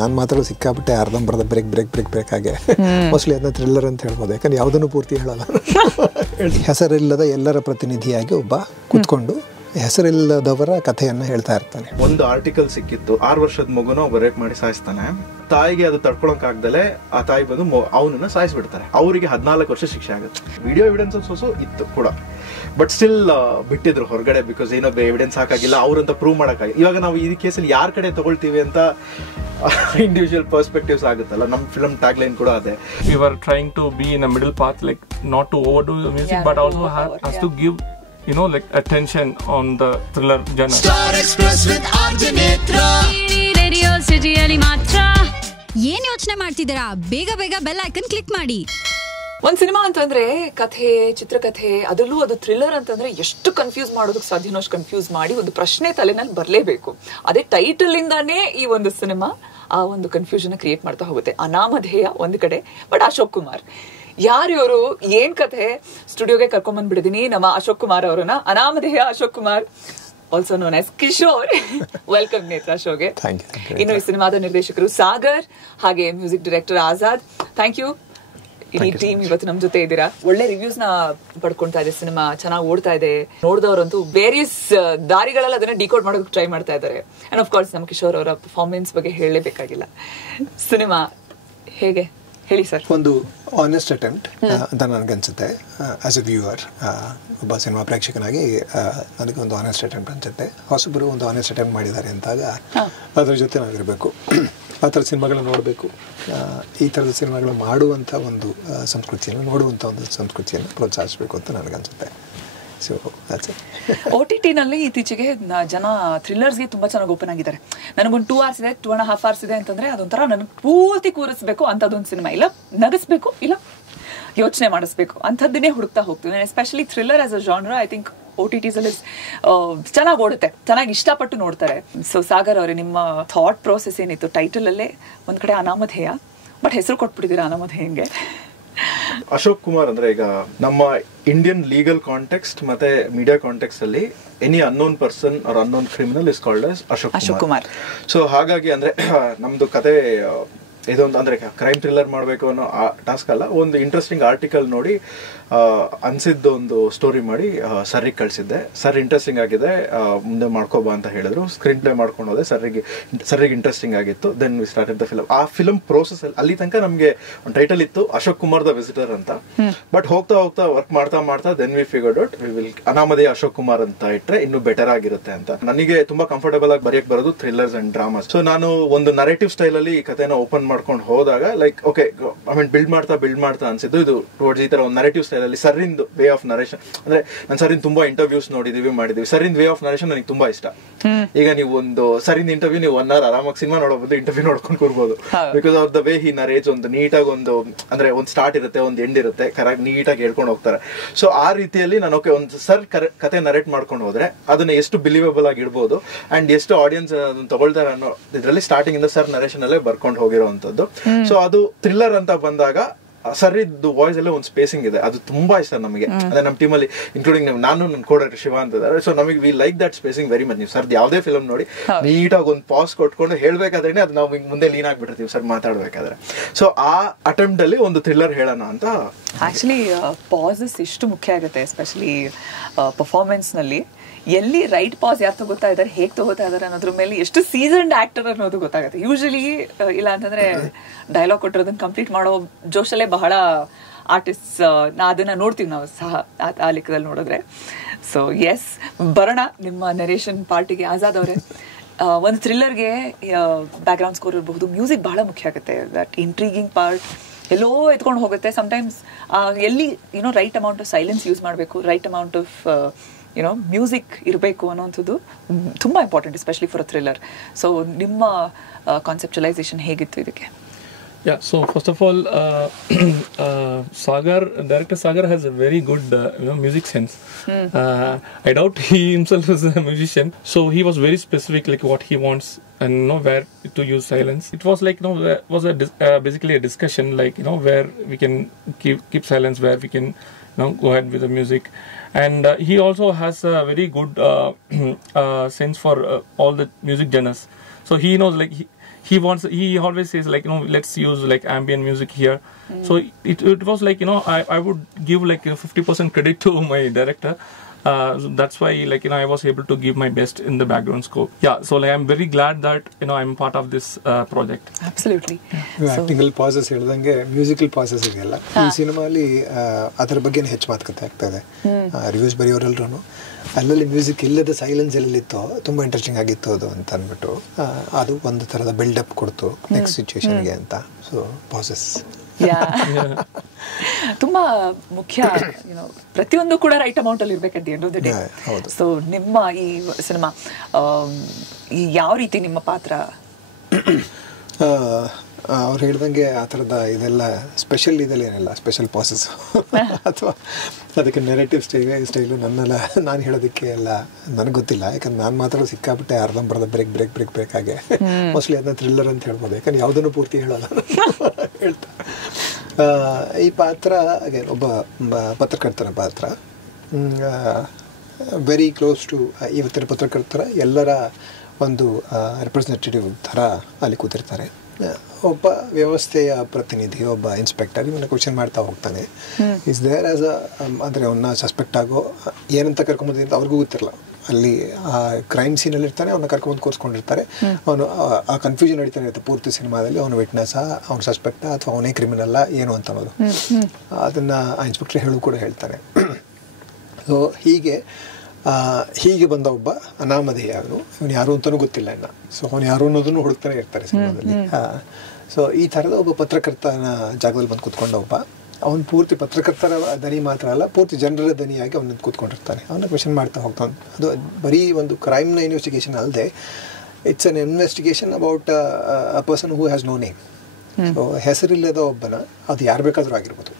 ನಾನು ಮಾತ್ರ ಸಿಕ್ಕಾಬಿಟ್ಟೆ ಅರ್ಧಂಬರ್ಧ ಬ್ರೇಕ್ ಆಗಿ ಮೋಸ್ಟ್ಲಿ ಅದನ್ನ ಥ್ರಿಲ್ಲರ್ ಅಂತ ಹೇಳ್ಬೋದು. ಯಾಕಂದ್ರೆ ಯಾವುದನ್ನು ಪೂರ್ತಿ ಹೇಳಲ್ಲ. ಹೆಸರಿಲ್ಲದ ಎಲ್ಲರ ಪ್ರತಿನಿಧಿಯಾಗಿ ಒಬ್ಬ ಕೂತ್ಕೊಂಡು ಹೆಸರಿಲ್ಲದವರ ಕಥೆಯನ್ನ ಹೇಳ್ತಾ ಇರ್ತಾನೆ. ಒಂದು ಆರ್ಟಿಕಲ್ ಸಿಕ್ಕಿತ್ತು, 6 ವರ್ಷದ ಮಗುನ ಒಬ್ಬ ರೇಪ್ ಮಾಡಿ ಸಾಯಿಸ್ತಾನೆ. ತಾಯಿಗೆ ಅದು ತಡ್ಕೊಳಕ್ ಆಗ್ದಲೆ ಆ ತಾಯಿ ಬಂದು ಅವನನ್ನ ಸಾಯಿಸ್ಬಿಡ್ತಾರೆ. ಅವರಿಗೆ 14 ವರ್ಷ ಶಿಕ್ಷೆ ಆಗುತ್ತೆ. ವಿಡಿಯೋ ಎವಿಡೆನ್ಸ್ ಇತ್ತು ಕೂಡ, ಬಟ್ ಸ್ಟಿಲ್ ಬಿಟ್ಟಿದ್ರು ಹೊರಗಡೆ. ಬಿಕಾಸ್ ಏನೋ ಎವಿಡೆನ್ಸ್ ಹಾಕಾಗಿಲ್ಲ, ಅವ್ರಂತ ಪ್ರೂವ್ ಮಾಡಕ್ಕಾಗಿಲ್ಲ. ಇವಾಗ ನಾವು ಈ ಕೇಸಲ್ಲಿ ಯಾರ ಕಡೆ ತಗೊಳ್ತೀವಿ ಅಂತ ಇಂಡಿವಿಜುವಲ್ ಪರ್ಸ್ಪೆಕ್ಟಿವ್ಸ್ ಆಗುತ್ತಲ್ಲ. ನಮ್ಮ ಫಿಲ್ಮ್ ಟ್ಯಾಗ್ ಲೈನ್ ಕೂಡ ಅದೇ. We were trying to be in a middle path, like not to overdo the music, but also has to give, you know, like attention on the thriller genre. Star Express with Arjanetra Radio City ali matra. ಏನ್ ಯೋಚನೆ ಮಾಡ್ತಿದ್ದೀರಾ? ಬೇಗ bell icon click ಮಾಡಿ. ಒಂದ್ cinema ಅಂತಂದ್ರೆ ಕಥೆ, ಚಿತ್ರಕಥೆ, ಅದರಲ್ಲೂ ಅದು ಥ್ರಿಲ್ಲರ್ ಅಂತಂದ್ರೆ ಎಷ್ಟು ಕನ್ಫ್ಯೂಸ್ ಮಾಡೋದಕ್ಕೆ ಸಾಧ್ಯನೋ ಅಷ್ಟು ಕನ್ಫ್ಯೂಸ್ ಮಾಡಿ ಒಂದು ಪ್ರಶ್ನೆ ತಲೆನಲ್ಲಿ ಬರಲೇಬೇಕು. ಅದೇ ಟೈಟಲ್ ಇಂದಾನೇ ಈ ಒಂದು ಸಿನಿಮಾ ಆ ಒಂದು ಕನ್ಫ್ಯೂಷನ್ ಕ್ರಿಯೇಟ್ ಮಾಡ್ತಾ ಹೋಗುತ್ತೆ. ಅನಾಮಧೇಯ ಒಂದು ಕಡೆ, ಬಟ್ ಅಶೋಕ್ ಕುಮಾರ್ ಯಾರು ಇವರು, ಏನ್ ಕಥೆ? ಸ್ಟುಡಿಯೋಗೆ ಕರ್ಕೊಂಡ್ಬಂದ್ಬಿಟ್ಟಿದೀನಿ ನಮ್ಮ ಅಶೋಕ್ ಕುಮಾರ್ ಅವರನ್ನ. ಅನಾಮಧೇಯ Ashok Kumar, also known as Kishore. Welcome Netra ಶೋಗೆ. ಇನ್ನು ಈ ಸಿನಿಮಾದ ನಿರ್ದೇಶಕರು ಸಾಗರ್, ಹಾಗೆ music director Azad. Thank you. ಇಡೀ ಟೀಮ್ ಇವತ್ತು ನಮ್ ಜೊತೆ ಇದ್ದೀರಾ. ಒಳ್ಳೆ ರಿವ್ಯೂಸ್ ನ ಪಡ್ಕೊಳ್ತಾ ಇದೆ ಸಿನಿಮಾ, ಚೆನ್ನಾಗಿ ಓಡ್ತಾ ಇದೆ. ನೋಡಿದವರಂತೂ ವೇರಿಯಸ್ ದಾರಿಗಳಲ್ಲಿ ಅದನ್ನ ಡಿಕೋಡ್ ಮಾಡೋದಕ್ಕೆ ಟ್ರೈ ಮಾಡ್ತಾ ಇದ್ದಾರೆ. ಅಂಡ್ ಆಫ್ ಕೋರ್ಸ್ ನಮ್ಮ ಕಿಶೋರ್ ಅವರ ಪರ್ಫಾರ್ಮೆನ್ಸ್ ಬಗ್ಗೆ ಹೇಳಲೇಬೇಕಾಗಿಲ್ಲ. ಸಿನಿಮಾ ಹೇಗೆ ಹೇಳಿ ಸರ್? ಒಂದು ಆನೆಸ್ಟ್ ಅಟೆಂಪ್ಟ್ ಅಂತ ನನಗನ್ಸುತ್ತೆ. ಆಸ್ ಎ ವ್ಯೂವರ್, ಒಬ್ಬ ಸಿನಿಮಾ ಪ್ರೇಕ್ಷಕನಾಗಿ ನನಗೆ ಒಂದು ಆನೆಸ್ಟ್ ಅಟೆಂಪ್ಟ್ ಅನ್ಸುತ್ತೆ. ಹೊಸಬರು ಒಂದು ಆನೆಸ್ಟ್ ಅಟೆಂಪ್ಟ್ ಮಾಡಿದ್ದಾರೆ ಅಂತಾಗ ಅದ್ರ ಜೊತೆ ನಾವಿರಬೇಕು. ಆ ಥರದ ಸಿನಿಮಾಗಳನ್ನ ನೋಡಬೇಕು. ಈ ಥರದ ಸಿನಿಮಾಗಳು ಮಾಡುವಂಥ ಒಂದು ಸಂಸ್ಕೃತಿಯನ್ನು, ನೋಡುವಂಥ ಒಂದು ಸಂಸ್ಕೃತಿಯನ್ನು ಪ್ರೋತ್ಸಾಹಿಸಬೇಕು ಅಂತ ನನಗನ್ಸುತ್ತೆ. ಸೊ OTT ನಲ್ಲಿ ಇತ್ತೀಚೆಗೆ ಜನ ಥ್ರಿಲ್ಲರ್ಸ್ಗೆ ತುಂಬಾ ಚೆನ್ನಾಗಿ ಓಪನ್ ಆಗಿದ್ದಾರೆ. ನನಗೊಂದು 2 hours ಇದೆ, 2.5 hours ಇದೆ ಅಂತಂದ್ರೆ ಅದೊಂಥರ ನನಗೆ ಪೂರ್ತಿ ಕೂರಿಸ್ಬೇಕು ಅಂತದೊಂದು ಸಿನಿಮಾ. ಇಲ್ಲ ನಗಿಸ್ಬೇಕು, ಇಲ್ಲ ಯೋಚನೆ ಮಾಡಿಸ್ಬೇಕು, ಅಂಥದ್ದನ್ನೇ ಹುಡುಕ್ತಾ ಹೋಗ್ತೀವಿ. Especially thriller as a genre I think OTTs ಅಲ್ಲಿ ಚೆನ್ನಾಗಿ ಓಡುತ್ತೆ, ಚೆನ್ನಾಗಿ ಇಷ್ಟಪಟ್ಟು ನೋಡ್ತಾರೆ. ಸೊ ಸಾಗರ್ ಅವರೇ, ನಿಮ್ಮ ಥಾಟ್ ಪ್ರೋಸೆಸ್ ಏನಿತ್ತು? ಟೈಟಲ್ ಅಲ್ಲೇ ಒಂದ್ ಕಡೆ ಅನಾಮಧೇಯ, ಬಟ್ ಹೆಸರು ಕೊಟ್ಬಿಟ್ಟಿದ್ದೀರಾ ಅನಾಮಧೇಯಂಗೆ. ಅಶೋಕ್ ಕುಮಾರ್ ಅಂದ್ರೆ ಈಗ ನಮ್ಮ ಇಂಡಿಯನ್ ಲೀಗಲ್ ಕಾಂಟೆಕ್ಸ್ಟ್ ಮತ್ತೆ ಮೀಡಿಯಾ ಕಾಂಟೆಕ್ಸ್ಟ್ ಅಲ್ಲಿ any unknown person or unknown criminal is called as Ashok Kumar. So ಹಾಗಾಗಿ ಅಂದ್ರೆ ನಮ್ದು ಕತೆ ಇದೊಂದು ಅಂದ್ರೆ ಕ್ರೈಮ್ ಥ್ರಿಲ್ಲರ್ ಮಾಡಬೇಕು ಅನ್ನೋ ಟಾಸ್ಕ್ ಅಲ್ಲ. ಒಂದು ಇಂಟ್ರೆಸ್ಟಿಂಗ್ ಆರ್ಟಿಕಲ್ ನೋಡಿ ಅನ್ಸಿದ್ದು ಒಂದು ಸ್ಟೋರಿ ಮಾಡಿ ಸರ್ರಿಗೆ ಕಳಿಸಿದ್ದೆ. ಸರ್ ಇಂಟ್ರೆಸ್ಟಿಂಗ್ ಆಗಿದೆ, ಮುಂದೆ ಮಾಡ್ಕೋಬಾ ಅಂತ ಹೇಳಿದ್ರು. ಸ್ಕ್ರೀನ್ ಪ್ಲೇ ಮಾಡ್ಕೊಂಡು ಹೋದೆ. ಸರ್ರಿಗೆ ಇಂಟ್ರೆಸ್ಟಿಂಗ್ ಆಗಿತ್ತು. Then we started the film. ಆ ಫಿಲಮ್ ಪ್ರೋಸೆಸ್ ಅಲ್ಲಿ ತನಕ ನಮಗೆ ಒಂದು ಟೈಟಲ್ ಇತ್ತು, ಅಶೋಕ್ ಕುಮಾರ್ ದ ವಿಸಿಟರ್ ಅಂತ. ಬಟ್ ಹೋಗ್ತಾ ವರ್ಕ್ ಮಾಡ್ತಾ then we figured out we will Anamadheya Ashok Kumar ಅಂತ ಇಟ್ರೆ ಇನ್ನೂ ಬೆಟರ್ ಆಗಿರುತ್ತೆ ಅಂತ. ನನಗೆ ತುಂಬಾ ಕಂಫರ್ಟೇಬಲ್ ಆಗಿ ಬರೆಯಕ್ ಬರೋದು ಥ್ರಿಲ್ಲರ್ಸ್ ಅಂಡ್ ಡ್ರಾಮಾಸ್. ಸೊ ನಾನು ಒಂದು ನರೇಟಿವ್ ಸ್ಟೈಲ್ ಅಲ್ಲಿ ಈ ಕಥೆನ ಓಪನ್ ಮಾಡ್ಕೊಂಡು ಹೋದಾಗ like okay I mean build ಮಾಡ್ತಾ ಅನ್ಸಿದ್ದು ಇದು ಟುವರ್ಡ್ಸ್ ಈ ತರ ಒಂದು ನರೇಟಿವ್ ಸ್ಟೈಲ್ ಅಲ್ಲಿ. ಸರಿಂದ ವೇ ಆಫ್ ನರೇಷನ್ ಅಂದ್ರೆ ನಾನು ಸರಿಂದ ತುಂಬಾ ಇಂಟರ್ವ್ಯೂಸ್ ಮಾಡಿದೀವಿ. ಸರಿಂದ ವೇ ಆಫ್ ನರೇಷನ್ ನನಗೆ ತುಂಬಾ ಇಷ್ಟ. ಈಗ ನೀವು ಒಂದು ಸರಿಂದ ಇಂಟರ್ವ್ಯೂ ನೀವು 1 hour ಆರಾಮಾಗಿ ಸಿನಿಮಾ ನೋಡಬಹುದು, ಇಂಟರ್ವ್ಯೂ ನೋಡ್ಕೊಂಡು ಕೂರ್ಬೋದು. Because of the way he narrates. ಒಂದು ನೀಟಾಗಿ ಒಂದು ಅಂದ್ರೆ ಒಂದು ಸ್ಟಾರ್ಟ್ ಇರುತ್ತೆ, ಒಂದು ಎಂಡ್ ಇರುತ್ತೆ, ಕರೆಕ್ಟ್ ನೀಟಾಗಿ ಹೇಳ್ಕೊಂಡು ಹೋಗ್ತಾರೆ. ಸೊ ಆ ರೀತಿಯಲ್ಲಿ ನಾನು ಓಕೆ ಒಂದು ಸರ್ ಕತೆ ನರೇಟ್ ಮಾಡ್ಕೊಂಡು ಹೋದ್ರೆ ಅದನ್ನ ಎಷ್ಟು ಬಿಲೀವಬಲ್ ಆಗಿ ಇಡ್ಬೋದು ಅಂಡ್ ಎಷ್ಟು ಆಡಿಯನ್ಸ್ ಅದನ್ನ ತಗೊಳ್ತಾರೆ ಅನ್ನೋ ಇದ್ರಲ್ಲಿ ಸ್ಟಾರ್ಟಿಂಗ್ ಇಂದ ಸರ್ ನರೇಷನ್ ಅಲ್ಲೇ ಬರ್ಕೊಂಡು ಹೋಗಿರೋವಂಥದ್ದು. ಸೊ ಅದು ಥ್ರಿಲ್ಲರ್ ಅಂತ ಬಂದಾಗ ಸರ್ ಇದ್ದು ವಾಯ್ಸ್ ಎಲ್ಲ ಒಂದು ಸ್ಪೇಸಿಂಗ್ ಇದೆ, ಅದು ತುಂಬಾ ಇಷ್ಟ ನಮಗೆ. ಅಂದ್ರೆ ನಮ್ಮ ಟೀಮಲ್ಲಿ ಇನ್ಕ್ಲೂಡಿಂಗ್ ನಾನು ನನ್ನ ಕೋಡರ್ ಶಿವ ಅಂತ. ಸೊ ನಮಗೆ we like that spacing very much. ನೀವು ಸರ್ ಯಾವುದೇ ಫಿಲಮ್ ನೋಡಿ ನೀಟಾಗಿ ಒಂದು ಪಾಸ್ ಕೊಟ್ಕೊಂಡು ಹೇಳ್ಬೇಕಾದ್ರೆ ಅದು ನಾವು ಮುಂದೆ ಲೀನ್ ಆಗ್ಬಿಟ್ಟಿರ್ತೀವಿ ಸರ್ ಮಾತಾಡ್ಬೇಕಾದ್ರೆ. ಸೊ ಆ ಅಟೆಂಪ್ಟ್ ಅಲ್ಲಿ ಒಂದು ಥ್ರಿಲ್ಲರ್ ಹೇಳೋಣ ಅಂತ. ಆಕ್ಚುಲಿ ಪಾಸಸ್ ಇಷ್ಟು ಮುಖ್ಯ ಆಗುತ್ತೆ, ಎಸ್ಪೆಷಲಿ ಪರ್ಫಾರ್ಮೆನ್ಸ್ ನಲ್ಲಿ. ಎಲ್ಲಿ ರೈಟ್ ಪಾಸ್ ಯಾರು ತಗೋತಾ ಇದಾರೆ, ಹೇಗೆ ತಗೋತಾ ಇದಾರೆ ಅನ್ನೋದ್ರ ಮೇಲೆ ಎಷ್ಟು ಸೀಸನ್ಡ್ ಆಕ್ಟರ್ ಅನ್ನೋದು ಗೊತ್ತಾಗುತ್ತೆ. ಯೂಶಲಿ ಇಲ್ಲ ಅಂತಂದ್ರೆ ಡೈಲಾಗ್ ಕೊಟ್ಟಿರೋದನ್ನ ಕಂಪ್ಲೀಟ್ ಮಾಡೋ ಜೋಶಲ್ಲೇ ಬಹಳ ಆರ್ಟಿಸ್ಟ್ ಅದನ್ನ ನೋಡ್ತೀವಿ ನಾವು ಸಹ ಆ ಲೆಕ್ಕದಲ್ಲಿ ನೋಡಿದ್ರೆ. ಸೊ ಎಸ್, ಬರೋಣ ನಿಮ್ಮ ನರೇಷನ್ ಪಾರ್ಟಿಗೆ. ಆಜಾದ್ ಅವರೇ, ಒಂದು ಥ್ರಿಲ್ಲರ್ಗೆ ಬ್ಯಾಕ್ ಗ್ರೌಂಡ್ ಸ್ಕೋರ್ ಇರಬಹುದು, ಮ್ಯೂಸಿಕ್ ಬಹಳ ಮುಖ್ಯ ಆಗುತ್ತೆ. ದಟ್ ಇಂಟ್ರೀಗಿಂಗ್ ಪಾರ್ಟ್ ಎಲ್ಲೋ ಎತ್ಕೊಂಡು ಹೋಗುತ್ತೆ. ಸಮಟೈಮ್ಸ್ ಎಲ್ಲಿ right amount of silence use ಮಾಡಬೇಕು, ರೈಟ್ ಅಮೌಂಟ್ ಆಫ್ ಮ್ಯೂಸಿಕ್ ಇರಬೇಕು ಅನ್ನೋಂಥದ್ದು ತುಂಬ important, especially for a thriller. So ನಿಮ್ಮ ಕಾನ್ಸೆಪ್ಚುಲೈಸೇಷನ್ ಹೇಗಿತ್ತು ಇದಕ್ಕೆ? Yeah, so first of all, director Sagar has a very good, music sense. I doubt he himself is a musician. So he was very specific, like what he wants and where to use silence. It was like, basically a discussion, like, where we can keep silence, where we can, go ahead with the music. And he also has a very good sense for all the music genres. So he knows, like, he always says like, let's use like ambient music here. So it was like, I would give like 50% credit to my director. That's why like, I was able to give my best in the background score. Yeah, so like I'm very glad that I'm part of this project. Absolutely. ಆಕ್ಟಿಂಗಲ್ pauses ಹೇಳ್ದಂಗೆ musical pauses ಇದೆಯಲ್ಲ ಈ ಸಿನಿಮಾಲಿ ಅದರ ಬಗ್ಗೆ ಹೆಚ್ಚು ಮಾತುಕತೆ ಆಗ್ತಾ ಇದೆ. ರಿವ್ಯೂಸ್ ಬರೆಯೋರೆಲ್ಲರೂ ಅಲ್ಲಲ್ಲಿ ಮ್ಯೂಸಿಕ್ ಇಲ್ಲದ ಸೈಲೆನ್ಸ್ ಎಲ್ಲಿತ್ತೋ ತುಂಬಾ ಇಂಟ್ರೆಸ್ಟಿಂಗ್ ಆಗಿತ್ತು ಅದು ಅಂತ ಅಂದ್ಬಿಟ್ಟು ಅದು ಒಂದು ಥರದ ಬಿಲ್ಡಪ್ ಕೊಡ್ತು ನೆಕ್ಸ್ಟ್ ಸಿಚುವೇಶನ್ಗೆ ಅಂತ. ಸೊ ಪಾಸಸ್ ತುಂಬಾ ಮುಖ್ಯ. ಪ್ರತಿಯೊಂದು ಕೂಡ ರೈಟ್ ಅಮೌಂಟ್ ಅಲ್ಲಿ ಇರ್ಬೇಕು at the end of the day. So ನಿಮ್ಮ ಈ ಸಿನಿಮಾ ಯಾವ ರೀತಿ ನಿಮ್ಮ ಪಾತ್ರ? ಅವ್ರು ಹೇಳ್ದಂಗೆ ಆ ಥರದ ಇದೆಲ್ಲ ಸ್ಪೆಷಲ್ ಇದೆಲ್ಲ ಏನಿಲ್ಲ, ಸ್ಪೆಷಲ್ ಪಾಸಸ್ ಅಥವಾ ಅದಕ್ಕೆ ನೆರೇಟಿವ್ ಸ್ಟೈಲು ನಾನು ಹೇಳೋದಕ್ಕೆ ಎಲ್ಲ ನನಗೆ ಗೊತ್ತಿಲ್ಲ. ಯಾಕಂದ್ರೆ ನಾನು ಮಾತ್ರ ಸಿಕ್ಕಾಬಿಟ್ಟೆ ಅರ್ಧಂಬರ್ಧ ಬ್ರೇಕ್ ಹಾಗೆ ಮೋಸ್ಟ್ಲಿ ಅದನ್ನ ಥ್ರಿಲ್ಲರ್ ಅಂತ ಹೇಳ್ಬೋದು. ಯಾಕಂದ್ರೆ ಯಾವುದನ್ನು ಪೂರ್ತಿ ಹೇಳೋಲ್ಲ ಹೇಳ್ತಾ. ಈ ಪಾತ್ರ ಅಗೇನ್ ಒಬ್ಬ ಪತ್ರಕರ್ತನ ಪಾತ್ರ, ವೆರಿ ಕ್ಲೋಸ್ ಟು ಇವತ್ತಿನ ಪತ್ರಕರ್ತರ ಎಲ್ಲರ ಒಂದು ರೆಪ್ರೆಸೆಂಟೇಟಿವ್ ಥರ ಅಲ್ಲಿ ಕೂತಿರ್ತಾರೆ. ಒಬ್ಬ ವ್ಯವಸ್ಥೆಯ ಪ್ರತಿನಿಧಿ, ಒಬ್ಬ ಇನ್ಸ್ಪೆಕ್ಟರ್ ಇವನ್ನ ಕ್ವಶನ್ ಮಾಡ್ತಾ ಹೋಗ್ತಾನೆ. ಇಸ್ ದೇರ್ ಆಸ್ ಅಂದರೆ ಅವನ್ನ ಸಸ್ಪೆಕ್ಟ್ ಆಗೋ ಏನಂತ ಕರ್ಕೊಂಬಂದಿದೆ ಅಂತ ಅವ್ರಿಗೂ ಗೊತ್ತಿರಲ್ಲ. ಅಲ್ಲಿ ಆ ಕ್ರೈಮ್ ಸೀನಲ್ಲಿ ಇರ್ತಾನೆ, ಅವನ್ನ ಕರ್ಕೊಂಬಂದು ಕೂರಿಸ್ಕೊಂಡಿರ್ತಾರೆ. ಅವನು ಆ ಕನ್ಫ್ಯೂಷನ್ ನಡೀತಾನೆ ಇರುತ್ತೆ ಪೂರ್ತಿ ಸಿನಿಮಾದಲ್ಲಿ. ಅವನು ವಿಟ್ನೆಸ್ಸಾ, ಅವ್ನು ಸಸ್ಪೆಕ್ಟಾ ಅಥವಾ ಅವನೇ ಕ್ರಿಮಿನಲ್ಲ ಏನು ಅಂತ ಅನ್ನೋದು. ಅದನ್ನು ಆ ಇನ್ಸ್ಪೆಕ್ಟರ್ ಹೇಳು ಕೂಡ ಹೇಳ್ತಾನೆ. ಸೊ ಹೀಗೆ ಬಂದ ಒಬ್ಬ ಅನಾಮಧೇಯ ಇವನು ಯಾರು ಅಂತಲೂ ಗೊತ್ತಿಲ್ಲ ಇನ್ನು. ಸೊ ಅವನು ಯಾರು ಅನ್ನೋದನ್ನು ಹುಡುಕ್ತಾನೆ ಇರ್ತಾರೆ ಸಿನಿಮಾದಲ್ಲಿ. ಸೊ ಈ ಥರದ ಒಬ್ಬ ಪತ್ರಕರ್ತನ ಜಾಗದಲ್ಲಿ ಬಂದು ಕೂತ್ಕೊಂಡ ಒಬ್ಬ, ಅವನು ಪೂರ್ತಿ ಪತ್ರಕರ್ತರ ದನಿ ಮಾತ್ರ ಅಲ್ಲ, ಪೂರ್ತಿ ಜನರ ದನಿಯಾಗಿ ಅವನ್ನ ಕೂತ್ಕೊಂಡಿರ್ತಾನೆ. ಅವನ್ನ ಕ್ವೆಶನ್ ಮಾಡ್ತಾ ಹೋಗ್ತಾನೆ. ಅದು ಬರೀ ಒಂದು ಕ್ರೈಮ್ನ ಇನ್ವೆಸ್ಟಿಗೇಷನ್ ಅಲ್ಲದೆ it's an investigation about a person who has no name. So ಹೆಸರಿಲ್ಲದ ಒಬ್ಬನ, ಅದು ಯಾರು ಬೇಕಾದರೂ ಆಗಿರ್ಬೋದು,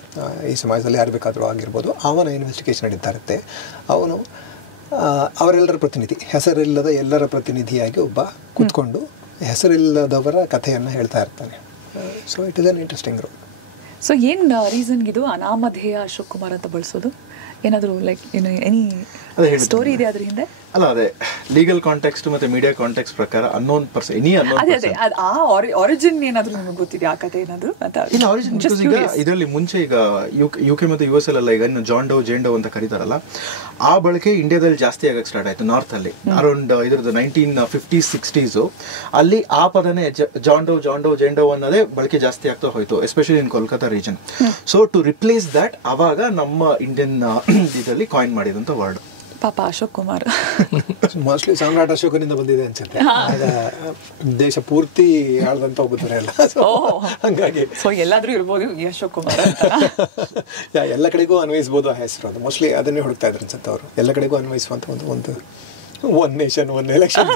ಈ ಸಮಾಜದಲ್ಲಿ ಯಾರು ಬೇಕಾದರೂ ಆಗಿರ್ಬೋದು, ಅವನ ಇನ್ವೆಸ್ಟಿಗೇಷನ್ ನಡೀತಾ ಇರುತ್ತೆ. ಅವನು ಅವರೆಲ್ಲರ ಪ್ರತಿನಿಧಿ, ಹೆಸರಿಲ್ಲದ ಎಲ್ಲರ ಪ್ರತಿನಿಧಿಯಾಗಿ ಒಬ್ಬ ಕೂತ್ಕೊಂಡು ಹೆಸರಿಲ್ಲದವರ ಕಥೆಯನ್ನು ಹೇಳ್ತಾ ಇರ್ತಾನೆ. So it is an interesting role. So ಏನು ರೀಸನ್ಗಿದು ಅನಾಮಧೇಯ ಅಶೋಕ್ ಕುಮಾರ್ ಅಂತ ಬಳಸೋದು? ಏನಾದರೂ ಲೈಕ್ ಎನಿ ಸ್ಟೋರಿ ಇದೆ ಅದ್ರ ಹಿಂದೆ? ಅಲ್ಲ, ಅದೇ ಲೀಗಲ್ ಕಾಂಟೆಕ್ಸ್ಟ್ ಮತ್ತೆ ಮೀಡಿಯಾ ಕಾಂಟೆಕ್ಸ್ಟ್ ಪ್ರಕಾರ ಅನ್ನೋನ್ ಪರ್ಸನ್, ಎನಿ ಅನ್ನೋನ್ ಅದೇ ಆ ಆರಿಜಿನ್ ಏನಾದರೂ ನಿಮಗೆ ಗೊತ್ತಿದೆ ಆ ಕಥೆ ಏನಾದರೂ? ಇಲ್ಲ, ಆರಿಜಿನ್ ಈಗ ಇದರಲ್ಲಿ ಮುಂಚೆ ಈಗ UK ಮತ್ತು US ಅಲ್ಲ, ಈಗ ಇನ್ನು ಜಾನ್ ಡೋ ಜೇನ್ ಡೋ ಅಂತ ಕರೀತಾರಲ್ಲ, ಆ ಬಳಕೆ ಇಂಡಿಯಾದಲ್ಲಿ ಜಾಸ್ತಿ ಆಗಕ್ಕೆ ಸ್ಟಾರ್ಟ್ ಆಯ್ತು ನಾರ್ತ್ ಅಲ್ಲಿ ಅರೌಂಡ್ ಇದ್ರದ್ದು 1950s 60s. ಅಲ್ಲಿ ಆ ಪದನೇ ಜಾನ್ ಡೋ ಜೇನ್ ಡೋ ಅನ್ನೋದೇ ಬಳಕೆ ಜಾಸ್ತಿ ಆಗ್ತಾ ಹೋಯ್ತು, especially in Kolkata region. So to replace that ಅವಾಗ ನಮ್ಮ ಇಂಡಿಯನ್ ಇದರಲ್ಲಿ ಕಾಯಿನ್ ಮಾಡಿದಂತ ವರ್ಡ್. ಪಾಪ ಅಶೋಕ್ ಕುಮಾರ್ ಮೋಸ್ಟ್ಲಿ ಸಾಮ್ರಾಟ್ ಅಶೋಕನಿಂದ ಬಂದಿದೆ ಅನ್ಸುತ್ತೆ. ದೇಶ ಪೂರ್ತಿ ಆಳ್ದಂತ ಒಬ್ಬತಾರೆ ಎಲ್ಲ, ಹಂಗಾಗಿ ಸೊ ಎಲ್ಲಾದ್ರೂ ಇರ್ಬೋದು ಈ ಅಶೋಕ್ ಕುಮಾರ್. ಎಲ್ಲ ಕಡೆಗೂ ಅನ್ವಯಿಸಬಹುದು ಆ ಹೆಸರು. ಅದು ಮೋಸ್ಟ್ಲಿ ಅದನ್ನೇ ಹುಡುಕ್ತಾ ಇದ್ರು ಅನ್ಸುತ್ತೆ ಅವರು. ಎಲ್ಲ ಕಡೆಗೂ ಅನ್ವಯಿಸುವಂತ ಒಂದು one nation one election,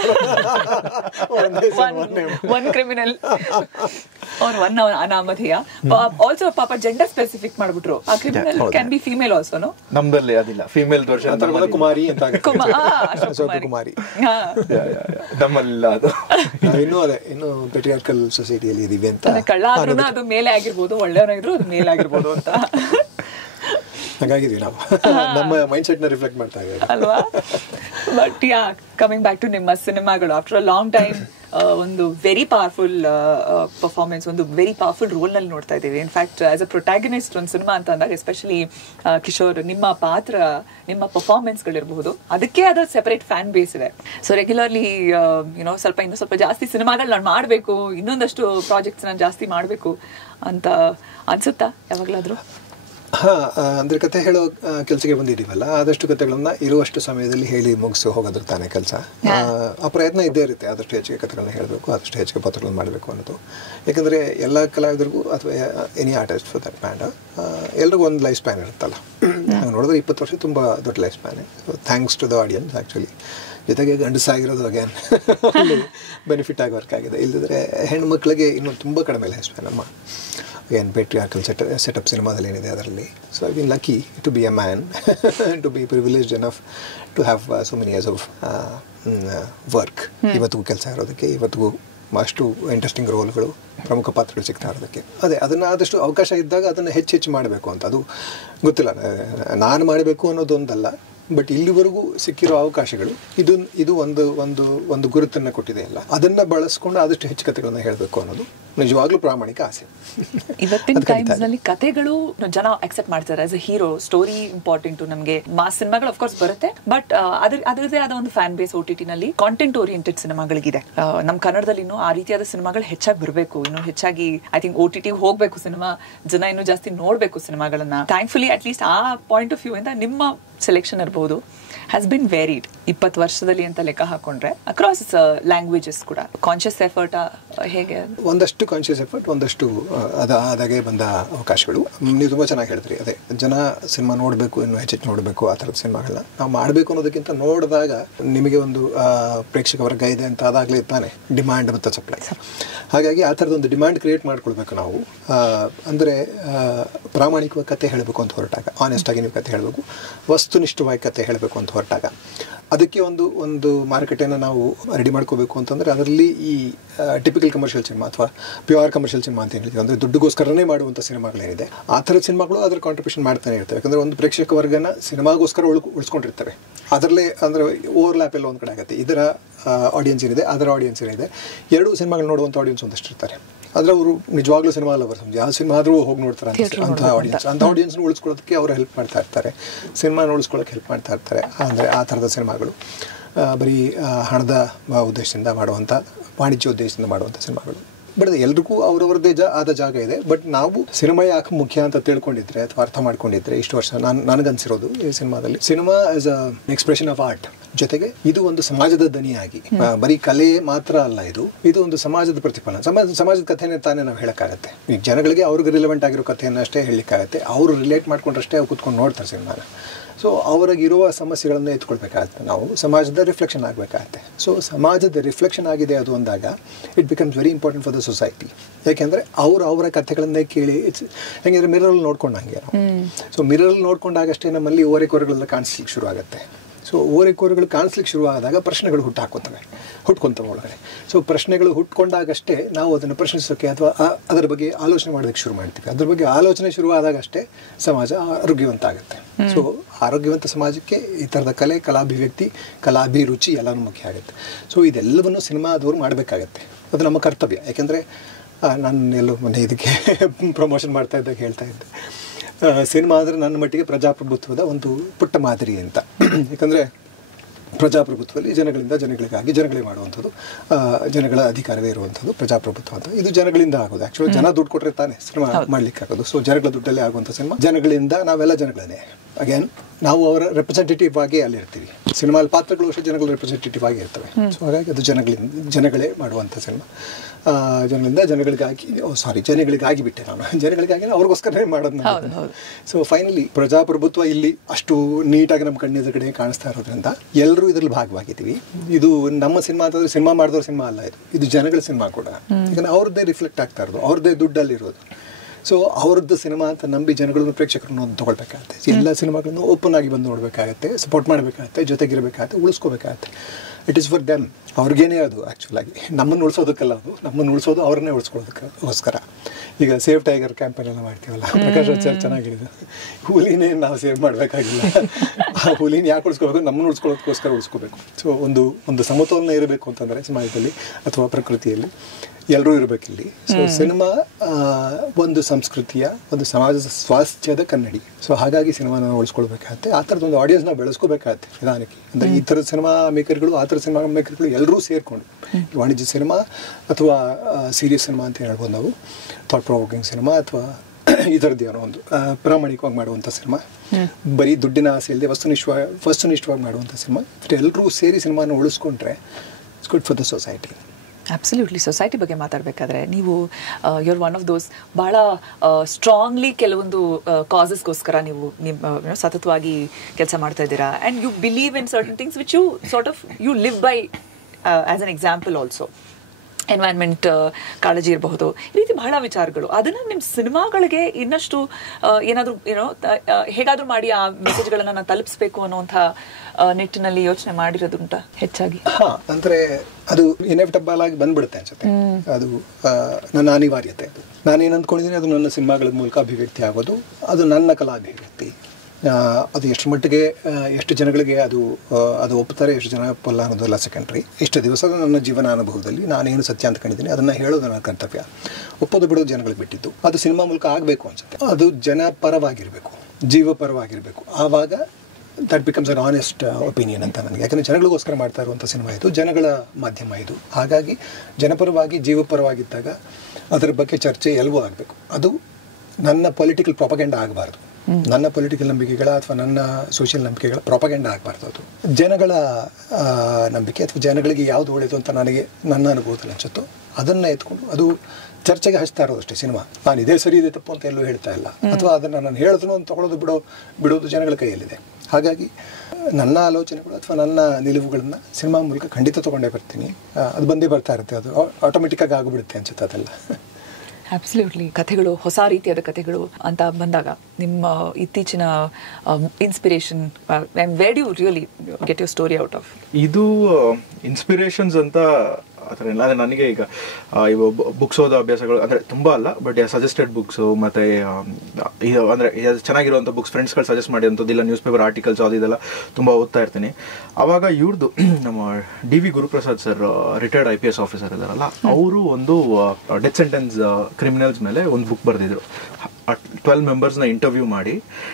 one criminal or one ಅನಾಮಧೇಯ. ಆಲ್ಸೋ ಪಾಪ ಜೆಂಡರ್ ಸ್ಪೆಸಿಫಿಕ್ ಮಾಡ್ಬಿಟ್ರು. ಆ criminal can be female also. No, ನಮ್ದಲ್ಲಿ ಅದಿಲ್ಲ, ಫೀಮೇಲ್ ವರ್ಷನ್ ಕುಮಾರಿ ಅಂತ ಅಶೋಕ ಕುಮಾರಿ ನಮ್ಮಲ್ಲ. ಅದು ಇನ್ನು ಪೆಟ್ರಿಯಾರ್ಕಲ್ ಸೊಸೈಟಿಯಲ್ಲಿ ಇದೀವಿ ಅಂತ. ಕಳ್ಳ ಆದ್ರೂ ಅದು ಮೇಲೆ ಆಗಿರ್ಬೋದು, ಒಳ್ಳೆಯವನಾಗಿದ್ರು ಅದು ಮೇಲೆ ಆಗಿರ್ಬೋದು ಅಂತ ಹಾಗಾಗಿದ್ವಿ ನಾವು. ನಮ್ಮ ಮೈಂಡ್ ಸೆಟ್ ನ ರಿಫ್ಲೆಕ್ಟ್ ಮಾಡ್ತಾ ಇದ್ದೀವಿ ಅಲ್ವಾ? But yeah, coming back to ನಿಮ್ಮ ಸಿನಿಮಾಗಳು, ಆಫ್ಟರ್ ಅ ಲಾಂಗ್ ಟೈಮ್ ಒಂದು ವೆರಿ ಪವರ್ಫುಲ್ ಪರ್ಫಾರ್ಮೆನ್ಸ್, ಒಂದು ವೆರಿ ಪವರ್ಫುಲ್ ರೋಲ್ ನಲ್ಲಿ ನೋಡ್ತಾ ಇದ್ದೀವಿ. ಇನ್ಫ್ಯಾಕ್ಟ್ ಆಸ್ ಅ ಪ್ರೊಟ್ಯಾಗನಿಸ್ಟ್ ಒಂದು ಸಿನಿಮಾ ಅಂತ ಅಂದಾಗ ಎಸ್ಪೆಷಲಿ ಕಿಶೋರ್, ನಿಮ್ಮ ಪಾತ್ರ, ನಿಮ್ಮ ಪರ್ಫಾರ್ಮೆನ್ಸ್ಗಳಿರಬಹುದು, ಅದಕ್ಕೆ ಆದ ಸೆಪರೇಟ್ ಫ್ಯಾನ್ ಬೇಸ್ ಇದೆ. ಸೊ ರೆಗ್ಯುಲರ್ಲಿ ಇನ್ನೂ ಸ್ವಲ್ಪ ಜಾಸ್ತಿ ಸಿನಿಮಾಗಳು ನಾನು ಮಾಡಬೇಕು, ಇನ್ನೊಂದಷ್ಟು ಪ್ರಾಜೆಕ್ಟ್ಸ್ ನಾನು ಜಾಸ್ತಿ ಮಾಡಬೇಕು ಅಂತ ಅನ್ಸುತ್ತಾ ಯಾವಾಗಲಾದ್ರೂ? ಅಂದ್ರೆ ಕತೆ ಹೇಳೋ ಕೆಲಸಕ್ಕೆ ಬಂದಿದ್ದೀವಲ್ಲ, ಆದಷ್ಟು ಕತೆಗಳನ್ನ ಇರುವಷ್ಟು ಸಮಯದಲ್ಲಿ ಹೇಳಿ ಮುಗಿಸಿ ಹೋಗೋದ್ರ ತಾನೇ ಕೆಲಸ. ಆ ಪ್ರಯತ್ನ ಇದ್ದೇ ಇರುತ್ತೆ, ಆದಷ್ಟು ಹೆಚ್ಚಿಗೆ ಕತೆಗಳನ್ನ ಹೇಳಬೇಕು, ಆದಷ್ಟು ಹೆಚ್ಚಿಗೆ ಪಾತ್ರಗಳನ್ನ ಮಾಡಬೇಕು ಅನ್ನೋದು. ಯಾಕಂದರೆ ಎಲ್ಲ ಕಲಾವಿದರಿಗೂ ಅಥವಾ any artist for that matter ಎಲ್ರಿಗೂ ಒಂದು ಲೈಫ್ ಸ್ಪ್ಯಾನ್ ಇರುತ್ತಲ್ಲ. ನಾವು ನೋಡಿದ್ರೆ 20 ವರ್ಷ ತುಂಬ ದೊಡ್ಡ life span. Thanks to the audience actually. ಜೊತೆಗೆ ಗಂಡಸಾಗಿರೋದು ಅಗೇನ್ ಬೆನಿಫಿಟ್ ಆಗಿ ವರ್ಕ್ ಆಗಿದೆ. ಇಲ್ಲದಿದ್ರೆ ಹೆಣ್ಮಕ್ಳಿಗೆ ಇನ್ನೂ ತುಂಬ ಕಡಿಮೆ ಲೈಫ್ ಸ್ಪ್ಯಾನ್. ನಮ್ಮ ಏನು ಪೇಟ್ರಿಯಾರ್ಕಲ್ ಸೆಟಪ್ ಸಿನಿಮಾದಲ್ಲಿ ಏನಿದೆ ಅದರಲ್ಲಿ. So I been lucky to be a man, to be privileged enough to have so many years of work. ಇವತ್ತಿಗೂ ಕೆಲಸ ಇರೋದಕ್ಕೆ, ಇವತ್ತಿಗೂ ಅಷ್ಟು ಇಂಟ್ರೆಸ್ಟಿಂಗ್ ರೋಲ್ಗಳು, ಪ್ರಮುಖ ಪಾತ್ರಗಳು ಸಿಗ್ತಾ ಇರೋದಕ್ಕೆ. ಅದನ್ನು ಆದಷ್ಟು ಅವಕಾಶ ಇದ್ದಾಗ ಅದನ್ನು ಹೆಚ್ಚು ಮಾಡಬೇಕು ಅಂತ. ಅದು ಗೊತ್ತಿಲ್ಲ, ನಾನು ಮಾಡಬೇಕು ಅನ್ನೋದೊಂದಲ್ಲ, ಬಟ್ ಇಲ್ಲಿವರೆಗೂ ಸಿಕ್ಕಿರೋ ಅವಕಾಶಗಳು ಇದು ಒಂದು ಗುರುತನ್ನು ಕೊಟ್ಟಿದೆ ಅಲ್ಲ, ಅದನ್ನ ಬಳಸ್ಕೊಂಡು ಆದಷ್ಟು ಹೆಚ್ಚು ಕಥೆಗಳನ್ನ ಹೇಳಬೇಕು ಅನ್ನೋದು ನಿಜವಾಗ್ಲೂ ಪ್ರಾಮಾಣಿಕ ಆಸೆ. ಇವತ್ತಿನ ಟೈಮ್ಸ್ ನಲ್ಲಿ ಕಥೆಗಳು ಜನ ಅಕ್ಸೆಪ್ಟ್ ಮಾಡ್ತಾರೆ as a hero. Story important ನಮಗೆ. ಮಾಸ್ ಸಿನಿಮಾಗಳು ಅಫ್ಕೋರ್ಸ್ ಬರುತ್ತೆ, ಬಟ್ ಅದರದೇ ಆದ ಒಂದು ಫ್ಯಾನ್ ಬೇಸ್ OTT ನಲ್ಲಿ ಕಾಂಟೆಂಟ್ ಓರಿಯೆಂಟೆಡ್ ಸಿನಿಮಾಗಳಿಗಿದೆ. ನಮ್ಮ ಕನ್ನಡದಲ್ಲಿ ಇನ್ನೂ ಆ ರೀತಿಯಾದ ಸಿನಿಮಾಗಳು ಹೆಚ್ಚಾಗಿ ಬರಬೇಕು, ಇನ್ನು ಹೆಚ್ಚಾಗಿ ಐ ಥಿಂಕ್ OTT ಹೋಗ್ಬೇಕು ಸಿನಿಮಾ, ಜನ ಇನ್ನೂ ಜಾಸ್ತಿ ನೋಡ್ಬೇಕು ಸಿನಿಮಾಗಳನ್ನ. ಥ್ಯಾಂಕ್ಫುಲಿ ಅಟ್ ಲೀಸ್ಟ್ ಆ ಪಾಯಿಂಟ್ ಆಫ್ ವ್ಯೂ ಇಂದ ನಿಮ್ಮ ಸೆಲೆಕ್ಷನ್ ಇರಬಹುದು ಹ್ಯಾಸ್ ಬಿನ್ ವೇರಿಡ್ 20 ವರ್ಷದಲ್ಲಿ ಅಂತ ಲೆಕ್ಕ ಹಾಕೊಂಡ್ರೆ ಅಕ್ರಾಸ್ ಲ್ಯಾಂಗ್ವೇಜಸ್ ಕೂಡ. ಕಾನ್ಶಿಯಸ್ ಎಫರ್ಟ್ ಹೇಗೆ? ಒಂದಷ್ಟು ಕಾನ್ಶಿಯಸ್ ಎಫರ್ಟ್, ಒಂದಷ್ಟು ಅದಾಗೆ ಬಂದ ಅವಕಾಶಗಳು. ನೀವು ತುಂಬ ಚೆನ್ನಾಗಿ ಹೇಳಿದ್ರಿ. ಅದೇ ಜನ ಸಿನಿಮಾ ನೋಡಬೇಕು, ಇನ್ನೂ ಹೆಚ್ಚೆಚ್ಚು ನೋಡಬೇಕು, ಆ ಥರದ ಸಿನಿಮಾಗಳನ್ನ ನಾವು ಮಾಡಬೇಕು ಅನ್ನೋದಕ್ಕಿಂತ ನೋಡಿದಾಗ ನಿಮಗೆ ಒಂದು ಪ್ರೇಕ್ಷಕ ವರ್ಗ ಇದೆ ಅಂತ ಅದಾಗಲೇ ತಾನೆ ಡಿಮ್ಯಾಂಡ್ ಮತ್ತು ಸಪ್ಲೈ. ಹಾಗಾಗಿ ಆ ಥರದೊಂದು ಡಿಮ್ಯಾಂಡ್ ಕ್ರಿಯೇಟ್ ಮಾಡ್ಕೊಳ್ಬೇಕು ನಾವು. ಅಂದರೆ ಪ್ರಾಮಾಣಿಕವಾಗಿ ಕತೆ ಹೇಳಬೇಕು ಅಂತ ಹೊರಟಾಗ, ಆನೆಸ್ಟ್ ಆಗಿ ನೀವು ಕತೆ ಹೇಳಬೇಕು, ವಸ್ತುನಿಷ್ಠವಾಗಿ ಕತೆ ಹೇಳಬೇಕು ಅಂತ ಹೊರಟಾಗ ಅದಕ್ಕೆ ಒಂದು ಮಾರುಕಟ್ಟೆಯನ್ನು ನಾವು ರೆಡಿ ಮಾಡ್ಕೋಬೇಕು ಅಂತಂದರೆ ಅದರಲ್ಲಿ ಈ ಟಿಪಿಕಲ್ ಕಮರ್ಷಿಯಲ್ ಸಿನಿಮಾ ಅಥವಾ ಪ್ಯೂರ್ ಕಮರ್ಷಿಯಲ್ ಸಿನಿಮಾ ಅಂತ ಹೇಳಿದ್ವಿ, ಅಂದರೆ ದುಡ್ಡುಗೋಸ್ಕರನೇ ಮಾಡುವಂಥ ಸಿನಿಮಾಗಳೇನಿದೆ ಆ ಥರದ ಸಿನಿಮಾಗಳು ಅದರ ಕಾಂಟ್ರಿಬ್ಯೂಷನ್ ಮಾಡ್ತಾನೆ ಇರ್ತವೆ. ಯಾಕಂದರೆ ಒಂದು ಪ್ರೇಕ್ಷಕ ವರ್ಗನ ಸಿನಿಮಾಗೋಸ್ಕರ ಉಳಿಸ್ಕೊಂಡಿರ್ತವೆ. ಅದರಲ್ಲೇ ಅಂದರೆ ಓವರ್ಲ್ಯಾಪ್ ಎಲ್ಲ ಒಂದು ಕಡೆ ಆಗುತ್ತೆ. ಇದರ ಆಡಿಯನ್ಸ್ ಏನಿದೆ, ಅದರ ಆಡಿಯನ್ಸ್ ಏನಿದೆ, ಎರಡೂ ಸಿನಿಮಾಗಳು ನೋಡುವಂಥ ಆಡಿಯನ್ಸ್ ಒಂದಷ್ಟು ಇರ್ತಾರೆ. ಆದರೆ ಅವರು ನಿಜವಾಗ್ಲೂ ಸಿನಿಮಾ ಲವರ್ಸ್, ಯಾವ ಸಿನಿಮಾ ಆದರೂ ಹೋಗಿ ನೋಡ್ತಾರೆ ಅಂಥ ಆಡಿಯನ್ಸ್ನ ಉಳಿಸ್ಕೊಳ್ಳೋದಕ್ಕೆ ಅವರು ಹೆಲ್ಪ್ ಮಾಡ್ತಾ ಇರ್ತಾರೆ, ಸಿನಿಮಾನ ಉಳಿಸ್ಕೊಳ್ಳೋಕೆ ಹೆಲ್ಪ್ ಮಾಡ್ತಾ ಇರ್ತಾರೆ. ಅಂದರೆ ಆ ಥರದ ಸಿನಿಮಾಗಳು ಬರೀ ಹಣದ ಉದ್ದೇಶದಿಂದ ಮಾಡುವಂಥ, ವಾಣಿಜ್ಯ ಉದ್ದೇಶದಿಂದ ಮಾಡುವಂಥ ಸಿನಿಮಾಗಳು. ಬಟ್ ಎಲ್ರಿಗೂ ಅವ್ರವ್ರದ್ದೇ ಆದ ಜಾಗ ಇದೆ. ಬಟ್ ನಾವು ಸಿನಿಮಾ ಯಾಕೆ ಮುಖ್ಯ ಅಂತ ತಿಳ್ಕೊಂಡಿದ್ರೆ ಅಥವಾ ಅರ್ಥ ಮಾಡ್ಕೊಂಡಿದ್ರೆ ಇಷ್ಟು ವರ್ಷ ನನಗನ್ಸಿರೋದು ಈ ಸಿನಿಮಾದಲ್ಲಿ, cinema as a expression of art, ಜೊತೆಗೆ ಇದು ಒಂದು ಸಮಾಜದ ದನಿಯಾಗಿ, ಬರೀ ಕಲೆ ಮಾತ್ರ ಅಲ್ಲ, ಇದು ಒಂದು ಸಮಾಜದ ಪ್ರತಿಫಲನ. ಸಮಾಜದ ಕಥೆನೇ ತಾನೇ ನಾವು ಹೇಳೋಕ್ಕಾಗತ್ತೆ. ಈಗ ಜನಗಳಿಗೆ ಅವ್ರಿಗೆ ರಿಲೆವೆಂಟ್ ಆಗಿರೋ ಕಥೆಯನ್ನು ಅಷ್ಟೇ ಹೇಳಲಿಕ್ಕಾಗತ್ತೆ. ಅವರು ರಿಲೇಟ್ ಮಾಡ್ಕೊಂಡ್ರಷ್ಟೇ ಅವ್ರು ಕೂತ್ಕೊಂಡು ನೋಡ್ತಾರೆ ಸಿನಿಮಾನ. ಸೊ ಅವ್ರಿಗಿರುವ ಸಮಸ್ಯೆಗಳನ್ನು ಎತ್ಕೊಳ್ಬೇಕಾಗತ್ತೆ, ನಾವು ಸಮಾಜದ ರಿಫ್ಲೆಕ್ಷನ್ ಆಗಬೇಕಾಗತ್ತೆ. ಸೊ ಸಮಾಜದ ರಿಫ್ಲೆಕ್ಷನ್ ಆಗಿದೆ ಅದು ಅಂದಾಗ it becomes very important for the society. ಯಾಕೆಂದರೆ ಅವರ ಕಥೆಗಳನ್ನೇ ಕೇಳಿ ಹೆಂಗಂದರೆ ಮಿರರಲ್ಲಿ ನೋಡ್ಕೊಂಡಂಗೆ ನಾವು. ಸೊ ಮಿರರಲ್ಲಿ ನೋಡ್ಕೊಂಡಾಗಷ್ಟೇ ನಮ್ಮಲ್ಲಿ ಓರೆಕೋರೆಗಳೆಲ್ಲ ಕಾಣಿಸ್ಲಿಕ್ಕೆ ಶುರು ಆಗುತ್ತೆ. ಸೊ ಓರೆಕೋರೆಗಳು ಕಾಣಿಸ್ಲಿಕ್ಕೆ ಶುರುವಾದಾಗ ಪ್ರಶ್ನೆಗಳು ಹುಟ್ಕೊಂತವೆ ಒಳಗಡೆ. ಸೊ ಪ್ರಶ್ನೆಗಳು ಹುಟ್ಕೊಂಡಾಗಷ್ಟೇ ನಾವು ಅದನ್ನು ಪ್ರಶ್ನಿಸೋಕ್ಕೆ ಅಥವಾ ಅದರ ಬಗ್ಗೆ ಆಲೋಚನೆ ಮಾಡೋದಕ್ಕೆ ಶುರು ಮಾಡ್ತೀವಿ. ಅದ್ರ ಬಗ್ಗೆ ಆಲೋಚನೆ ಶುರುವಾದಾಗಷ್ಟೇ ಸಮಾಜ ಆರೋಗ್ಯವಂತ ಆಗುತ್ತೆ. ಸೊ ಆರೋಗ್ಯವಂತ ಸಮಾಜಕ್ಕೆ ಈ ಥರದ ಕಲೆ, ಕಲಾಭಿವ್ಯಕ್ತಿ, ಕಲಾಭಿರುಚಿ ಎಲ್ಲನೂ ಮುಖ್ಯ ಆಗುತ್ತೆ. ಸೊ ಇದೆಲ್ಲವನ್ನು ಸಿನಿಮಾದವ್ರು ಮಾಡಬೇಕಾಗತ್ತೆ. ಅದು ನಮ್ಮ ಕರ್ತವ್ಯ. ಯಾಕೆಂದರೆ ನಾನು ಎಲ್ಲೋ ಮೊನ್ನೆ ಇದಕ್ಕೆ ಪ್ರಮೋಷನ್ ಮಾಡ್ತಾ ಇದ್ದಾಗ ಹೇಳ್ತಾ ಇದ್ದೆ, ಸಿನಿಮಾ ಅಂದರೆ ನನ್ನ ಮಟ್ಟಿಗೆ ಪ್ರಜಾಪ್ರಭುತ್ವದ ಒಂದು ಪುಟ್ಟ ಮಾದರಿ ಅಂತ. ಯಾಕಂದರೆ ಪ್ರಜಾಪ್ರಭುತ್ವದಲ್ಲಿ ಜನಗಳಿಂದ ಜನಗಳಿಗಾಗಿ ಜನಗಳೇ ಮಾಡುವಂಥದ್ದು, ಜನಗಳ ಅಧಿಕಾರವೇ ಇರುವಂಥದ್ದು ಪ್ರಜಾಪ್ರಭುತ್ವ ಅಂತ. ಇದು ಜನಗಳಿಂದ ಆಗೋದು. ಆ್ಯಕ್ಚುಲಿ ಜನ ದುಡ್ಡು ಕೊಟ್ಟರೆ ತಾನೇ ಸಿನಿಮಾ ಮಾಡಲಿಕ್ಕಾಗೋದು. ಸೊ ಜನಗಳ ದುಡ್ಡಲ್ಲೇ ಆಗುವಂಥ ಸಿನಿಮಾ, ಜನಗಳಿಂದ, ನಾವೆಲ್ಲ ಜನಗಳೇ. ಅಗೇನ್ ನಾವು ಅವರ ರೆಪ್ರೆಸೆಂಟೇಟಿವ್ ಆಗಿ ಅಲ್ಲಿರ್ತೀವಿ. ಸಿನಿಮಾಲ್ ಪಾತ್ರಗಳು ಅಷ್ಟೇ ಜನಗಳ ರೆಪ್ರೆಸೆಂಟೇಟಿವ್ ಆಗಿ ಇರ್ತವೆ. ಸೊ ಹಾಗಾಗಿ ಅದು ಜನಗಳೇ ಮಾಡುವಂಥ ಸಿನಿಮಾ. ಜನಗಳಿಂದ ಜನಗಳಿಗಾಗಿ ಜನಗಳಿಗಾಗಿ ಬಿಟ್ಟೆ ನಾನು, ಜನಗಳಿಗಾಗಿ ಅವ್ರಿಗೋಸ್ಕರನೇ ಮಾಡೋದು ನಾನು. ಸೊ ಫೈನಲಿ ಪ್ರಜಾಪ್ರಭುತ್ವ ಇಲ್ಲಿ ಅಷ್ಟು ನೀಟಾಗಿ ನಮ್ಮ ಕಣ್ಣೆದುರುಗಡೆ ಕಾಣಿಸ್ತಾ ಇರೋದ್ರಿಂದ ಎಲ್ಲರೂ ಇದರಲ್ಲಿ ಭಾಗವಾಗಿದ್ದೀವಿ. ಇದು ನಮ್ಮ ಸಿನಿಮಾ ಅಂತಂದರೆ ಸಿನಿಮಾ ಮಾಡಿದವ್ರ ಸಿನಿಮಾ ಅಲ್ಲ, ಇದು ಜನಗಳ ಸಿನಿಮಾ ಕೂಡ. ಯಾಕಂದರೆ ಅವ್ರದ್ದೇ ರಿಫ್ಲೆಕ್ಟ್ ಆಗ್ತಾ ಇರೋದು, ಅವ್ರದ್ದೇ ದುಡ್ಡಲ್ಲಿರೋದು. ಸೊ ಅವ್ರದ್ದು ಸಿನಿಮಾ ಅಂತ ನಂಬಿ ಜನಗಳನ್ನು, ಪ್ರೇಕ್ಷಕರನ್ನು ತೊಗೊಳ್ಬೇಕಾಗತ್ತೆ. ಎಲ್ಲ ಸಿನಿಮಾಗಳನ್ನು ಓಪನ್ ಆಗಿ ಬಂದು ನೋಡಬೇಕಾಗತ್ತೆ, ಸಪೋರ್ಟ್ ಮಾಡಬೇಕಾಗತ್ತೆ, ಜೊತೆಗಿರಬೇಕಾಗತ್ತೆ, ಉಳಿಸ್ಕೋಬೇಕಾಗತ್ತೆ. It is for them. ಅವ್ರಿಗೇನೇ ಅದು ಆ್ಯಕ್ಚುಲಾಗಿ. ನಮ್ಮನ್ನು ಉಳಿಸೋದಕ್ಕಲ್ಲ, ಅದು ನಮ್ಮನ್ನು ಉಳಿಸೋದು ಅವ್ರನ್ನೇ ಉಳಿಸ್ಕೊಳ್ಳೋದಕ್ಕೋಸ್ಕರ. ಈಗ ಸೇವ್ ಟೈಗರ್ ಕ್ಯಾಂಪೇನ್ ಎಲ್ಲ ಮಾಡ್ತೀವಲ್ಲ, ಪ್ರಕಾಶ್ ರಾಜ್ ಚೆನ್ನಾಗಿದೆ. ಹುಲಿನೇ ನಾವು ಸೇವ್ ಮಾಡಬೇಕಾಗಿಲ್ಲ, ಆ ಹುಲಿನ ಯಾಕೆ ಉಳಿಸ್ಕೋಬೇಕು, ನಮ್ಮನ್ನು ಉಳಿಸ್ಕೊಳ್ಳೋದಕ್ಕೋಸ್ಕರ ಉಳಿಸ್ಕೋಬೇಕು. ಸೊ ಒಂದು ಸಮತೋಲನ ಇರಬೇಕು ಅಂತಂದರೆ ಸಮಾಜದಲ್ಲಿ ಅಥವಾ ಪ್ರಕೃತಿಯಲ್ಲಿ ಎಲ್ಲರೂ ಇರಬೇಕಿಲ್ಲಿ. ಸೊ ಸಿನಿಮಾ ಒಂದು ಸಂಸ್ಕೃತಿಯ, ಒಂದು ಸಮಾಜದ ಸ್ವಾಸ್ಥ್ಯದ ಕನ್ನಡಿ. ಸೊ ಹಾಗಾಗಿ ಸಿನಿಮಾನ ಉಳಿಸ್ಕೊಳ್ಬೇಕಾಗತ್ತೆ. ಆ ಥರದ ಒಂದು ಆಡಿಯನ್ಸ್ನ ಬೆಳೆಸ್ಕೋಬೇಕಾಗತ್ತೆ ನಿಧಾನಕ್ಕೆ. ಅಂದರೆ ಈ ಥರದ ಸಿನಿಮಾ ಮೇಕರ್ಗಳು, ಆ ಥರದ ಸಿನಿಮಾ ಮೇಕರ್ಗಳು ಎಲ್ಲರೂ ಸೇರಿಕೊಂಡು ವಾಣಿಜ್ಯ ಸಿನಿಮಾ ಅಥವಾ ಸೀರಿಯಸ್ ಸಿನಿಮಾ ಅಂತ ಹೇಳ್ಬೋದು ನಾವು, ಥಾಟ್ ಪ್ರೊವೋಕಿಂಗ್ ಸಿನಿಮಾ ಅಥವಾ ಈ ಥರದ್ದು ಏನೋ ಒಂದು ಪ್ರಾಮಾಣಿಕವಾಗಿ ಮಾಡುವಂಥ ಸಿನಿಮಾ, ಬರೀ ದುಡ್ಡಿನ ಆಸೆ ಇಲ್ಲದೆ ವಸ್ತುನಿಷ್ಠವಾಗಿ ಮಾಡುವಂಥ ಸಿನಿಮಾ, ಎಲ್ಲರೂ ಸೇರಿ ಸಿನಿಮಾನ ಉಳಿಸ್ಕೊಂಡ್ರೆ it's good for the society. Absolutely. Society ಬಗ್ಗೆ ಮಾತಾಡಬೇಕಾದ್ರೆ ನೀವು ಯುವರ್ ಒನ್ ಆಫ್ ದೋಸ್ ಭಾಳ ಸ್ಟ್ರಾಂಗ್ಲಿ ಕೆಲವೊಂದು ಕಾಸಸ್ಗೋಸ್ಕರ ನೀವು ಸತತವಾಗಿ ಕೆಲಸ ಮಾಡ್ತಾ ಇದ್ದೀರಾ. And you believe in certain things which you sort of you live by as an example also. Environment ಕಾಳಜಿ ಇರಬಹುದು, ಈ ರೀತಿ ಬಹಳ ವಿಚಾರಗಳು. ಅದನ್ನು ನಿಮ್ಮ ಸಿನಿಮಾಗಳಿಗೆ ಇನ್ನಷ್ಟು ಏನಾದರೂ ಹೇಗಾದರೂ ಮಾಡಿ ಆ ಮೆಸೇಜ್ಗಳನ್ನು ನಾನು ತಲುಪಿಸ್ಬೇಕು ಅನ್ನೋಂಥ ನಿಟ್ಟಿನಲ್ಲಿ ಯೋಚನೆ ಮಾಡಿರೋದುಂಟ ಹೆಚ್ಚಾಗಿ? ಅಂದರೆ ಅದು ಇನೆವಿಟಬಲ್ ಆಗಿ ಬಂದ್ಬಿಡುತ್ತೆ ಅನ್ಸುತ್ತೆ. ಅದು ನನ್ನ ಅನಿವಾರ್ಯತೆ. ಅದು ನಾನೇನು ಅಂದ್ಕೊಂಡಿದ್ದೀನಿ, ಅದು ನನ್ನ ಸಿನಿಮಾಗಳ ಮೂಲಕ ಅಭಿವ್ಯಕ್ತಿ ಆಗೋದು, ಅದು ನನ್ನ ಕಲಾ ಅಭಿವ್ಯಕ್ತಿ. ಅದು ಎಷ್ಟು ಮಟ್ಟಿಗೆ ಎಷ್ಟು ಜನಗಳಿಗೆ ಅದು ಒಪ್ಪುತ್ತಾರೆ, ಎಷ್ಟು ಜನ ಒಪ್ಪಲ್ಲ ಅನ್ನೋದೆಲ್ಲ ಸೆಕೆಂಡ್ರಿ. ಇಷ್ಟು ದಿವಸದ ನನ್ನ ಜೀವನ ಅನುಭವದಲ್ಲಿ ನಾನೇನು ಸತ್ಯ ಅಂತ ಕಂಡಿದ್ದೀನಿ ಅದನ್ನು ಹೇಳೋದು ನನ್ನ ಕರ್ತವ್ಯ. ಒಪ್ಪೋದು ಬಿಡೋದು ಜನಗಳಿಗೆ ಬಿಟ್ಟಿದ್ದು. ಅದು ಸಿನಿಮಾ ಮೂಲಕ ಆಗಬೇಕು ಅನ್ಸುತ್ತೆ. ಅದು ಜನಪರವಾಗಿರಬೇಕು, ಜೀವಪರವಾಗಿರಬೇಕು. ಆವಾಗ that becomes an honest opinion ಅಂತ ನನಗೆ. ಯಾಕಂದರೆ ಜನಗಳಿಗೋಸ್ಕರ ಮಾಡ್ತಾ ಇರುವಂಥ ಸಿನಿಮಾ ಇದು, ಜನಗಳ ಮಾಧ್ಯಮ ಇದು. ಹಾಗಾಗಿ ಜನಪರವಾಗಿ ಜೀವಪರವಾಗಿದ್ದಾಗ ಅದರ ಬಗ್ಗೆ ಚರ್ಚೆ ಎಲ್ಲವೂ ಆಗಬೇಕು. ಅದು ನನ್ನ ಪೊಲಿಟಿಕಲ್ ಪ್ರಾಪಗೆಂಡ ಆಗಬಾರ್ದು, ನನ್ನ ಪೊಲಿಟಿಕಲ್ ನಂಬಿಕೆಗಳ ಅಥವಾ ನನ್ನ ಸೋಷಿಯಲ್ ನಂಬಿಕೆಗಳ ಪ್ರಾಪಗೆಂಡ ಆಗಬಾರ್ದು. ಅದು ಜನಗಳ ನಂಬಿಕೆ ಅಥವಾ ಜನಗಳಿಗೆ ಯಾವುದು ಒಳ್ಳೆಯದು ಅಂತ ನನ್ನ ಅನುಭವದಲ್ಲಿ ಅನಿಸುತ್ತೋ ಅದನ್ನು ಎತ್ಕೊಂಡು ಅದು ಚರ್ಚೆಗೆ ಹಚ್ತಾ ಇರೋದು ಅಷ್ಟೇ ಸಿನಿಮಾ. ನಾನು ಇದೇ ಸರಿ ಇದೆ ತಪ್ಪು ಅಂತ ಎಲ್ಲೂ ಹೇಳ್ತಾ ಇಲ್ಲ, ಅಥವಾ ಅದನ್ನು ನಾನು ಹೇಳಿದ್ರು ಅಂತ ತಗೊಳ್ಳೋದು ಬಿಡೋದು ಜನಗಳ ಕೈಯಲ್ಲಿದೆ. ಹಾಗಾಗಿ ನನ್ನ ಆಲೋಚನೆಗಳು ಅಥವಾ ನನ್ನ ನಿಲುವುಗಳನ್ನು ಸಿನಿಮಾ ಮೂಲಕ ಖಂಡಿತ ತೊಗೊಂಡೇ ಬರ್ತೀನಿ. ಅದು ಬಂದೇ ಬರ್ತಾ ಇರುತ್ತೆ, ಅದು ಆಟೋಮೆಟಿಕ್ಕಾಗಿ ಆಗಿಬಿಡುತ್ತೆ ಅನ್ಸುತ್ತೆ ಅದೆಲ್ಲ. ಅಬ್ಸಲ್ಯೂಟ್ಲಿ. ಕಥೆಗಳು, ಹೊಸ ರೀತಿಯಾದ ಕಥೆಗಳು ಅಂತ ಬಂದಾಗ ನಿಮ್ಮ ಇತ್ತೀಚಿನ inspiration, where do you really get your story out of? ಇದು ಇನ್ಸ್ಪಿರೇಷನ್ಸ್ ಅಂತ ಆ ಥರ ಇಲ್ಲ. ಅಂದರೆ ನನಗೆ ಈಗ ಇವು ಬುಕ್ಸ್ ಓದೋ ಅಭ್ಯಾಸಗಳು ಅಂದರೆ ತುಂಬ ಅಲ್ಲ, ಬಟ್ ಸಜೆಸ್ಟೆಡ್ ಬುಕ್ಸು ಮತ್ತು ಇದು ಅಂದರೆ ಚೆನ್ನಾಗಿರುವಂಥ ಬುಕ್ಸ್ ಫ್ರೆಂಡ್ಸ್ಗಳು ಸಜೆಸ್ಟ್ ಮಾಡಿದಂಥದ್ದು, ಇಲ್ಲ ನ್ಯೂಸ್ ಪೇಪರ್ ಆರ್ಟಿಕಲ್ಸ್ ಅದೆಲ್ಲ ತುಂಬ ಓದ್ತಾ ಇರ್ತೀನಿ. ಆವಾಗ ಇವ್ರದ್ದು ನಮ್ಮ DV. Guruprasad sir, retired IPS officer ಇದ್ದಾರಲ್ಲ, ಅವರು ಒಂದು ಡೆತ್ ಸೆಂಟೆನ್ಸ್ ಕ್ರಿಮಿನಲ್ಸ್ ಮೇಲೆ ಒಂದು ಬುಕ್ ಬರೆದಿದ್ರು. 12 ಮೆಂಬರ್ಸ್ನ ಇಂಟರ್ವ್ಯೂ ಮಾಡಿ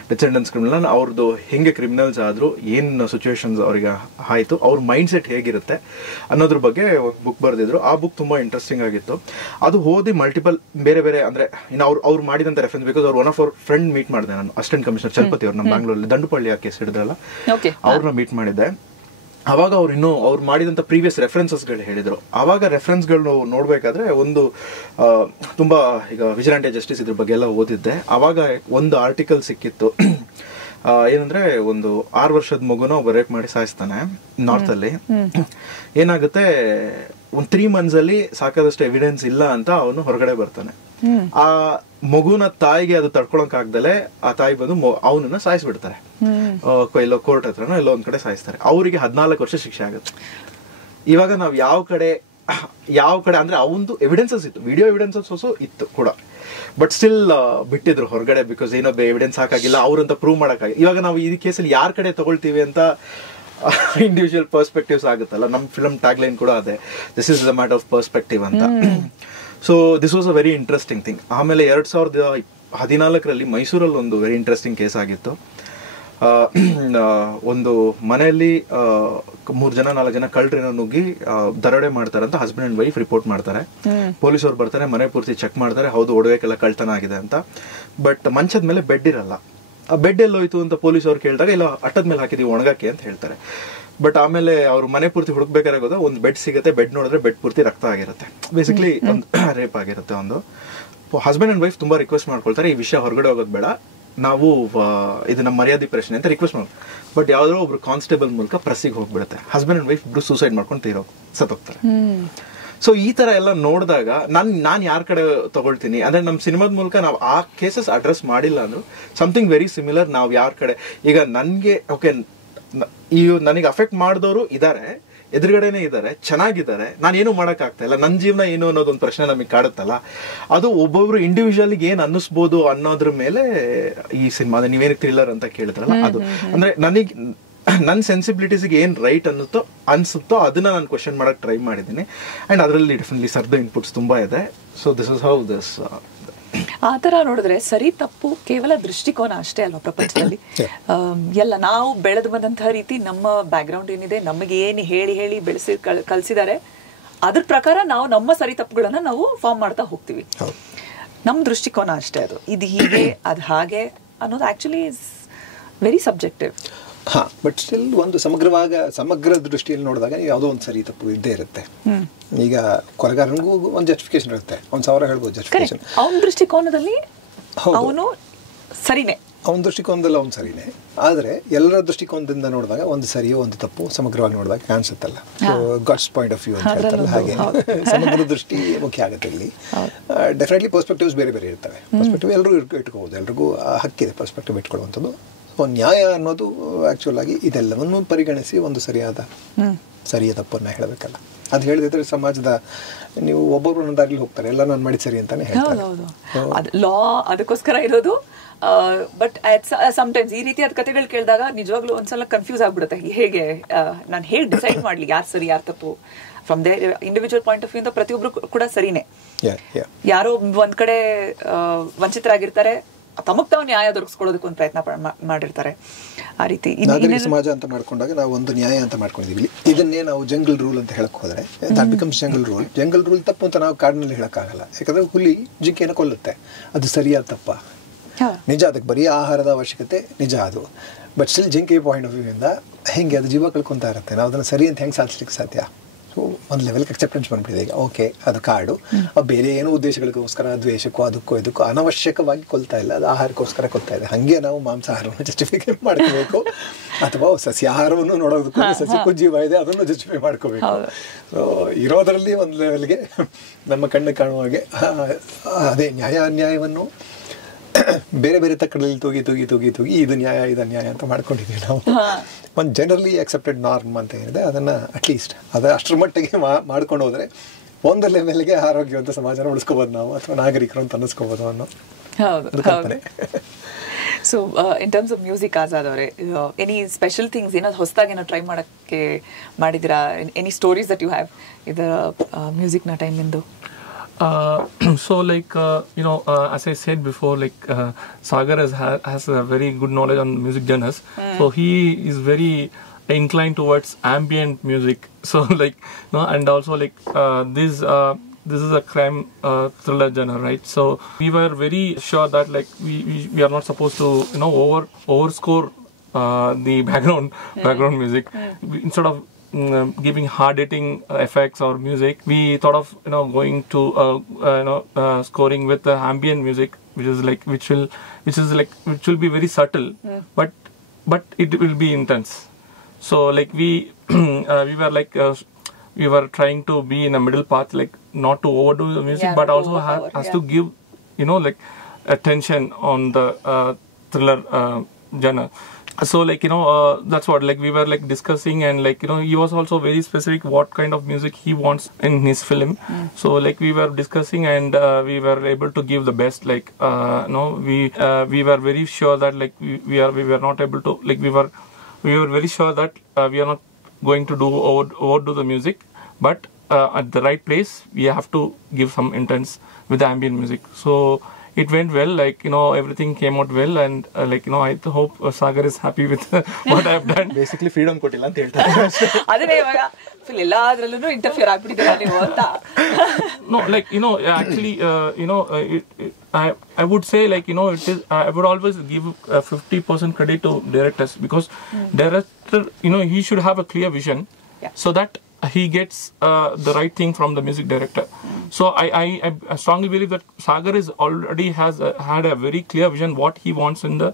ಡೆತ್ ಸೆಂಟೆನ್ಸ್ ಕ್ರಿಮಿನಲ್ ಅವ್ರದ್ದು ಹೆಂಗೆ ಕ್ರಿಮಿನಲ್ಸ್ ಆದರೂ, ಏನು ಸಿಚುವೇಶನ್ಸ್ ಅವ್ರಿಗೆ ಆಯಿತು, ಅವ್ರ ಮೈಂಡ್ ಸೆಟ್ ಹೇಗಿರುತ್ತೆ ಅನ್ನೋದ್ರ ಬಗ್ಗೆ ಒಂದು ಬುಕ್ ಬರೆದಿದ್ರು. ಆ ಬುಕ್ ತುಂಬ ಇಂಟ್ರೆಸ್ಟಿಂಗ್ ಆಗಿತ್ತು. ಅದು ಓದಿ ಮಲ್ಟಿಪಲ್ ಬೇರೆ ಬೇರೆ ಅಂದರೆ ಇನ್ನು ಅವ್ರು ಮಾಡಿದಂಥ ರೆಫರೆನ್ಸ್, ಬಿಕಾಸ್ ಅವ್ರು ಒನ್ ಆಫ್ ಅವ್ರ ಫ್ರೆಂಡ್ ಮೀಟ್ ಮಾಡಿದೆ ನಾನು, ಅಸಿಸ್ಟೆಂಟ್ ಕಮಿಷನರ್ ಚಲಪತಿ ಅವ್ರು, ನಮ್ಮ ಬ್ಯಾಂಗ್ಳೂರಲ್ಲಿ ದಂಡುಪಳ್ಳಿ ಕೇಸ್ ಹಿಡಿದ್ರಲ್ಲ, ಅವ್ರನ್ನ ಮೀಟ್ ಮಾಡಿದ್ದೆ. ಅವಾಗ ಅವ್ರು ಮಾಡಿದಂಥ ಪ್ರೀವಿಯಸ್ ರೆಫರೆನ್ಸಸ್ಗಳು ಹೇಳಿದರು. ಆವಾಗ ರೆಫರೆನ್ಸ್ಗಳು ನೋಡಬೇಕಾದ್ರೆ ಒಂದು ತುಂಬ ಈಗ ವಿಜಿಲೆಂಟೆ ಜಸ್ಟಿಸ್ ಇದ್ರ ಬಗ್ಗೆ ಎಲ್ಲ ಓದಿದ್ದೆ. ಆವಾಗ ಒಂದು ಆರ್ಟಿಕಲ್ ಸಿಕ್ಕಿತ್ತು, ಏನಂದ್ರೆ ಒಂದು 6 ವರ್ಷದ ಮಗುನ ಒಬ್ಬ ರೇಪ್ ಮಾಡಿ ಸಾಯಿಸ್ತಾನೆ ನಾರ್ತಲ್ಲಿ. ಏನಾಗುತ್ತೆ, ಒಂದು 3 months ಅಲ್ಲಿ ಸಾಕಾದಷ್ಟು ಎವಿಡೆನ್ಸ್ ಇಲ್ಲ ಅಂತ ಅವನು ಹೊರಗಡೆ ಬರ್ತಾನೆ. ಆ ಮಗುನ ತಾಯಿಗೆ ಅದು ತಡ್ಕೊಳಕ್ ಆಗ್ದಲೆ ಆ ತಾಯಿ ಬಂದು ಅವನನ್ನ ಸಾಯಿಸ್ಬಿಡ್ತಾರೆ. ಎಲ್ಲೋ ಕೋರ್ಟ್ ಹತ್ರನೋ ಎಲ್ಲೋ ಒಂದ್ ಕಡೆ ಸಾಯಿಸ್ತಾರೆ. ಅವರಿಗೆ 14 ವರ್ಷ ಶಿಕ್ಷೆ ಆಗುತ್ತೆ. ಇವಾಗ ನಾವ್ ಯಾವ ಕಡೆ ಅಂದ್ರೆ ಅವಂದು ಎವಿಡೆನ್ಸಸ್ ಇತ್ತು, ವಿಡಿಯೋ ಎವಿಡೆನ್ಸಸ್ ಇತ್ತು ಕೂಡ, ಬಟ್ ಸ್ಟಿಲ್ ಬಿಟ್ಟಿದ್ರು ಹೊರಗಡೆ, ಬಿಕಾಸ್ ಏನೋ ಎವಿಡೆನ್ಸ್ ಹಾಕಾಗಿಲ್ಲ, ಅವ್ರಂತ ಪ್ರೂವ್ ಮಾಡಕ್ಕಾಗಿ. ಇವಾಗ ನಾವು ಈ ಕೇಸಲ್ಲಿ ಯಾರ ಕಡೆ ತಗೊಳ್ತೀವಿ ಅಂತ ಇಂಡಿವಿಜುವಲ್ ಪರ್ಸ್ಪೆಕ್ಟಿವ್ಸ್ ಆಗುತ್ತಲ್ಲ. ನಮ್ಮ ಫಿಲ್ಮ್ ಟ್ಯಾಗ್ ಲೈನ್ ಕೂಡ ಅದೇ, this is the matter of perspective ಅಂತ. So this was a very interesting thing. ಆಮೇಲೆ 2014 ಮೈಸೂರಲ್ಲಿ ಒಂದು ವೆರಿ ಇಂಟ್ರೆಸ್ಟಿಂಗ್ ಕೇಸ್ ಆಗಿತ್ತು. ಒಂದು ಮನೆಯಲ್ಲಿ 3-4 ಜನ ಕಳ್ಳರೇನೋ ನುಗ್ಗಿ ದರೋಡೆ ಮಾಡ್ತಾರಂತ ಹಸ್ಬೆಂಡ್ ಅಂಡ್ ವೈಫ್ ರಿಪೋರ್ಟ್ ಮಾಡ್ತಾರೆ. ಪೊಲೀಸವ್ರು ಬರ್ತಾರೆ, ಮನೆ ಪೂರ್ತಿ ಚೆಕ್ ಮಾಡ್ತಾರೆ, ಹೌದು ಒಡವೆಕೆಲ್ಲ ಕಳ್ತನ ಆಗಿದೆ ಅಂತ. ಬಟ್ ಮಂಚದ ಮೇಲೆ ಬೆಡ್ ಇರಲ್ಲ. ಆ ಬೆಡ್ ಎಲ್ಲೋಯ್ತು ಅಂತ ಪೊಲೀಸ್ ಅವ್ರು ಕೇಳಿದಾಗ ಇಲ್ಲ ಅಟ್ಟದ ಮೇಲೆ ಹಾಕಿದೀವಿ ಒಣಗಕ್ಕೆ ಅಂತ ಹೇಳ್ತಾರೆ. ಬಟ್ ಆಮೇಲೆ ಅವ್ರು ಮನೆ ಪೂರ್ತಿ ಹುಡುಕ್ಬೇಕಾಗೋದು ಒಂದು ಬೆಡ್ ಸಿಗುತ್ತೆ, ಬೆಡ್ ನೋಡಿದ್ರೆ ಬೆಡ್ ಪೂರ್ತಿ ರಕ್ತ ಆಗಿರುತ್ತೆ. ಬೇಸಿಕ್ಲಿ ಒಂದು ರೇಪ್ ಆಗಿರುತ್ತೆ. ಒಂದು ಹಸ್ಬೆಂಡ್ ಅಂಡ್ ವೈಫ್ ತುಂಬಾ ರಿಕ್ವೆಸ್ಟ್ ಮಾಡ್ಕೊಳ್ತಾರೆ, ಈ ವಿಷಯ ಹೊರಗಡೆ ಹೋಗೋದು ಬೇಡ, ನಾವು ಇದು ನಮ್ಮ ಮರ್ಯಾದೆ ಪ್ರಶ್ನೆ ಅಂತ ರಿಕ್ವೆಸ್ಟ್ ಮಾಡ್ತಾರೆ. ಬಟ್ ಯಾವ್ದಾದ್ರು ಒಬ್ರು ಕಾನ್ಸ್ಟೇಬಲ್ ಮೂಲಕ ಪ್ರೆಸ್ಸಿಗೆ ಹೋಗ್ಬಿಡುತ್ತೆ. ಹಸ್ಬೆಂಡ್ ಅಂಡ್ ವೈಫ್ ಇಬ್ರು ಸೂಸೈಡ್ ಮಾಡ್ಕೊಂಡು ಸತ್ತೋಗ್ತಾರೆ. ಸೊ ಈ ತರ ಎಲ್ಲ ನೋಡಿದಾಗ ನಾನ್ ಯಾರ ಕಡೆ ತಗೊಳ್ತೀನಿ ಅಂದ್ರೆ, ನಮ್ಮ ಸಿನಿಮಾದ ಮೂಲಕ ನಾವು ಆ ಕೇಸಸ್ ಅಡ್ರೆಸ್ ಮಾಡಿಲ್ಲ ಅಂದ್ರು ಸಮಥಿಂಗ್ ವೆರಿ ಸಿಮಿಲರ್. ನಾವು ಯಾರ ಕಡೆ ಈಗ ನನ್ಗೆ ಓಕೆ ನನಗೆ ಅಫೆಕ್ಟ್ ಮಾಡಿದವರು ಇದಾರೆ, ಎದುರುಗಡೆನೆ ಇದ್ದಾರೆ, ಚೆನ್ನಾಗಿದ್ದಾರೆ, ನಾನೇನು ಮಾಡಕ್ ಆಗ್ತಾ ಇಲ್ಲ, ನನ್ನ ಜೀವನ ಏನು ಅನ್ನೋದೊಂದು ಪ್ರಶ್ನೆ ನಮಗೆ ಕಾಡುತ್ತಲ್ಲ. ಅದು ಒಬ್ಬೊಬ್ರು ಇಂಡಿವಿಜುವಲ್ಗೆ ಏನ್ ಅನ್ನಿಸ್ಬೋದು ಅನ್ನೋದ್ರ ಮೇಲೆ ಈ ಸಿನಿಮಾ. ನೀವೇನಕ್ಕೆ ಥ್ರಿಲ್ಲರ್ ಅಂತ ಕೇಳಿದ್ರಲ್ಲ, ಅದು ಅಂದ್ರೆ ನನ್ನ ಸೆನ್ಸಿಬಿಲಿಟೀಸ್ಗೆ ಏನ್ ರೈಟ್ ಅನ್ಸುತ್ತೋ ಅದನ್ನ ನಾನು ಕ್ವೆಶ್ಚನ್ ಮಾಡಕ್ ಟ್ರೈ ಮಾಡಿದ್ದೀನಿ. ಅಂಡ್ ಅದರಲ್ಲಿ ಡೆಫಿನೆಟ್ಲಿ ಸರ್ದ ಇನ್ಪುಟ್ಸ್ ತುಂಬಾ ಇದೆ. So this is how this. ಆ ತರ ನೋಡಿದ್ರೆ ಸರಿ ತಪ್ಪು ಕೇವಲ ದೃಷ್ಟಿಕೋನ ಅಷ್ಟೇ ಅಲ್ವಾ ಪ್ರಪಂಚದಲ್ಲಿ. ಎಲ್ಲ ನಾವು ಬೆಳೆದು ಬಂದಂತಹ ರೀತಿ, ನಮ್ಮ ಬ್ಯಾಕ್ ಗ್ರೌಂಡ್ ಏನಿದೆ, ನಮಗೆ ಏನು ಹೇಳಿ ಬೆಳೆಸಿ ಕಲ್ಸಿದ್ದಾರೆ, ಅದ್ರ ಪ್ರಕಾರ ನಾವು ನಮ್ಮ ಸರಿ ತಪ್ಪುಗಳನ್ನ ನಾವು ಫಾರ್ಮ್ ಮಾಡ್ತಾ ಹೋಗ್ತೀವಿ. ನಮ್ಮ ದೃಷ್ಟಿಕೋನ ಅಷ್ಟೇ ಅದು. ಇದು ಹೀಗೆ ಅದು ಹಾಗೆ ಅನ್ನೋದು actually is very subjective. But still ಒಂದು ಸಮಗ್ರ ದೃಷ್ಟಿಯಲ್ಲಿ ನೋಡಿದಾಗ ಯಾವುದೋ ಒಂದು ಸರಿ ತಪ್ಪು ಇದ್ದೇ ಇರುತ್ತೆ. ಈಗ ಕೊಲೆಗಾರನಿಗೂ ಒಂದು ಜಸ್ಟಿಫಿಕೇಶನ್ ಇರುತ್ತೆ, 1,000 ಹೇಳ್ಬೋದು ಜಸ್ಟಿಫಿಕೇಶನ್. ಅವನ ದೃಷ್ಟಿಕೋನದಲ್ಲಿ ಅವನು ಸರಿನೇ, ಅವನ ದೃಷ್ಟಿಕೋನದಲ್ಲಿ ಅವನು ಸರಿನೇ. ಆದರೆ ಎಲ್ಲರ ದೃಷ್ಟಿಕೋನದಿಂದ ನೋಡಿದಾಗ ಒಂದು ಸರಿಯೋ ಒಂದು ತಪ್ಪು ಸಮಗ್ರವಾಗಿ ನೋಡಿದಾಗ ಕಾಣಿಸುತ್ತಲ್ಲ. ಗಾಡ್ಸ್ ಪಾಯಿಂಟ್ ಆಫ್ ವ್ಯೂ ಅಂತ ಹೇಳ್ತಾರಲ್ಲ, ಹಾಗೆ ಸಮಗ್ರ ದೃಷ್ಟಿ ಮುಖ್ಯ ಆಗುತ್ತೆ ಇಲ್ಲಿ. ಡೆಫಿನೆಟ್ಲಿ ಪರ್ಸ್ಪೆಕ್ಟಿವ್ಸ್ ಬೇರೆ ಬೇರೆ ಇರ್ತವೆ. ಪರ್ಸ್ಪೆಕ್ಟಿವ್ ಎಲ್ಲರೂ ಇಟ್ಕೋಬೋದು, ಎಲ್ರಿಗೂ ಹಕ್ಕಿದೆ ಪರ್ಸ್ಪೆಕ್ಟಿವ್ ಇಟ್ಕೊಳ್ಳುವಂಥದ್ದು. ನ್ಯಾಯ ಅನ್ನೋದು ಆಕ್ಚುಲ್ ಆಗಿ ಇದೆಲ್ಲವನ್ನು ಪರಿಗಣಿಸಿ ಒಂದು ಸರಿಯ ತಪ್ಪನ್ನ ಹೇಳಬೇಕಲ್ಲ. ಅದು ಹೇಳಿದ್ರೆ ಸಮಾಜದ ನೀವು ಒಬ್ಬೊಬ್ರು ಒಂದಾಗ್ಲಿ ಹೋಗ್ತಾರೆ, ಎಲ್ಲ ನಾನು ಮಾಡಿ ಸರಿ ಅಂತಾನೆ ಹೇಳ್ತಾರೆ. ಅದು ಲಾ ಅದಕ್ಕೋಸ್ಕರ ಇರೋದು. ಬಟ್ ಸಮ್ಟೈಮ್ಸ್ ಈ ರೀತಿಯಾದ ಕಥೆಗಳು ಕೇಳಿದಾಗ ನಿಜವಾಗ್ಲೂ ಒಂದ್ಸಲ ಕನ್ಫ್ಯೂಸ್ ಆಗ್ಬಿಡುತ್ತೆ. ಹೇಗೆ ನಾನು ಹೇಗೆ ಡಿಸೈಡ್ ಮಾಡ್ಲಿ ಯಾರು ಸರಿ ಯಾರು ತಪ್ಪು? From they individual point of view ಇಂದ ಪ್ರತಿಯೊಬ್ರು ಕೂಡ ಸರಿನೇ. ಯಾರೋ ಒಂದ್ ಕಡೆ ವಂಚಿತರಾಗಿರ್ತಾರೆ, ತಮಗ್ ತಾವು ನ್ಯಾಯ ದೊರಕಿಸ್ಕೊಳ್ಳೋದಕ್ಕೆ ಒಂದು ಪ್ರಯತ್ನ ಮಾಡಿರ್ತಾರೆ. ಆ ರೀತಿ ನಾಗರಿಕ ಸಮಾಜ ಅಂತ ಮಾಡ್ಕೊಂಡಾಗ ನಾವು ಒಂದು ನ್ಯಾಯ ಅಂತ ಮಾಡ್ಕೊಂಡಿದೀವಿ. ಇದನ್ನೇ ನಾವು ಜಂಗಲ್ ರೂಲ್ ಅಂತ ಹೇಳಕ್ ಹೋದ್ರೆ that becomes jungle rule. Jungle rule ತಪ್ಪು ಅಂತ ನಾವು ಕಾಡಿನಲ್ಲಿ ಹೇಳಕ್ಕಾಗಲ್ಲ, ಯಾಕಂದ್ರೆ ಹುಲಿ ಜಿಂಕೆಯನ್ನು ಕೊಲ್ಲುತ್ತೆ, ಅದು ಸರಿಯಾದ ತಪ್ಪ? ನಿಜ, ಅದಕ್ಕೆ ಬರೀ ಆಹಾರದ ಅವಶ್ಯಕತೆ ನಿಜ ಅದು. ಬಟ್ ಸ್ಟಿಲ್ ಜಿಂಕೆ ಪಾಯಿಂಟ್ ಆಫ್ ವ್ಯೂ ಇಂದ ಹೆಂಗೆ ಅದು ಜೀವ ಕಳ್ಕೊತಾ ಇರುತ್ತೆ, ನಾವು ಅದನ್ನು ಸರಿ ಅಂತ ಹೆಂಗೆ ಸಾಧಿಸ್ಲಿಕ್ಕೆ ಸಾಧ್ಯ? ಸೊ ಒಂದು ಲೆವೆಲ್ಗೆ ಅಕ್ಸೆಪ್ಟೆನ್ಸ್ ಬಂದ್ಬಿಟ್ಟಿದೆ ಈಗ. ಓಕೆ, ಅದು ಕಾಡು, ಬೇರೆ ಏನೋ ಉದ್ದೇಶಗಳಿಗೋಸ್ಕರ ದ್ವೇಷಕ್ಕೋ ಅದಕ್ಕೋ ಇದಕ್ಕೋ ಅನವಶ್ಯಕವಾಗಿ ಕೊಲ್ತಾ ಇಲ್ಲ, ಅದು ಆಹಾರಕ್ಕೋಸ್ಕರ ಕೊಲ್ತಾ ಇದೆ. ಹಾಗೆ ನಾವು ಮಾಂಸಾಹಾರವನ್ನು ಜಸ್ಟಿಫೈ ಮಾಡ್ಕೋಬೇಕು, ಅಥವಾ ಸಸ್ಯಾಹಾರವನ್ನು ನೋಡೋದಕ್ಕೂ ಸಸ್ಯಕ್ಕೂ ಜೀವ ಇದೆ ಅದನ್ನು ಜಸ್ಟಿಫೈ ಮಾಡ್ಕೋಬೇಕು. ಸೊ ಇರೋದರಲ್ಲಿ ಒಂದು ಲೆವೆಲ್ಗೆ ನಮ್ಮ ಕಣ್ಣು ಕಾಣುವ ಹಾಗೆ ಅದೇ ನ್ಯಾಯ ಅನ್ಯಾಯವನ್ನು ಬೇರೆ ಬೇರೆ ತಕ್ಕಡಲ್ಲಿ ತೂಗಿ ಇದು ನ್ಯಾಯ ಇದು ಅನ್ಯಾಯ ಅಂತ ಮಾಡ್ಕೊಂಡಿದ್ದೀವಿ ನಾವು. ಒಂದು ಜನರಲಿ ಅಕ್ಸೆಪ್ಟೆಡ್ ನಾರ್ಮ್ ಅಂತ ಏನಿದೆ ಅದನ್ನು ಅಟ್ಲೀಸ್ಟ್ ಅಷ್ಟರ ಮಟ್ಟಿಗೆ ಮಾಡ್ಕೊಂಡು ಹೋದರೆ ಒಂದು ಲೆವೆಲ್ಗೆ ಆರೋಗ್ಯವಂತ ಸಮಾಜನ ಉಳಿಸ್ಕೋಬೋದು ನಾವು, ಅಥವಾ ನಾಗರಿಕರು ಅಂತ ಅನ್ನಿಸ್ಕೋಬೋದು ಅನ್ನೋ ಕಲ್ಪನೆ. So in terms of music, Azad ಅವರೇ, ಎನಿ ಸ್ಪೆಷಲ್ ಥಿಂಗ್ಸ್ ಏನಾದ್ರು ಹೊಸದಾಗಿ ಏನೋ ಟ್ರೈ ಮಾಡೋಕ್ಕೆ ಮಾಡಿದಿರಾ? Any stories that you have ಇದರ ಮ್ಯೂಸಿಕ್ನ ಟೈಮಿಂದು? So like as I said before, like Sagar has a very good knowledge on music genres. So he is very inclined towards ambient music. So like and also like this is a crime thriller genre, right? So we were very sure that like we are not supposed to overscore the background music. Instead of giving hard-hitting effects or music, we thought of going to scoring with ambient music, which will be very subtle, but it will be intense. So like we were trying to be in a middle path, like not to overdo the music, but also has to give attention on the thriller genre. So like that's what like we were like discussing, and like he was also very specific what kind of music he wants in his film. So like we were discussing, and we were able to give the best. Like we were very sure that like we were not able to like we were very sure that we are not going to overdo the music, but at the right place we have to give some intense with the ambient music. So it went well, like everything came out well, and like I hope Sagar is happy with what I have done. Basically freedom ಕೊಟ್ಟಿಲ್ಲ ಅಂತ ಹೇಳ್ತಾರೆ. ಅದನ್ನೇ ಇವಾಗ full ಎಲ್ಲಾದ್ರಲ್ಲೂ interfere ಆಗ್ಬಿಟ್ಟಿದ್ದೀರಾ ನೀವು ಅಂತ. No, like actually I would say like it is I would always give 50% credit to directors, because director he should have a clear vision, so that he gets the right thing from the music director. So I strongly believe that Sagar is already had a very clear vision what he wants in the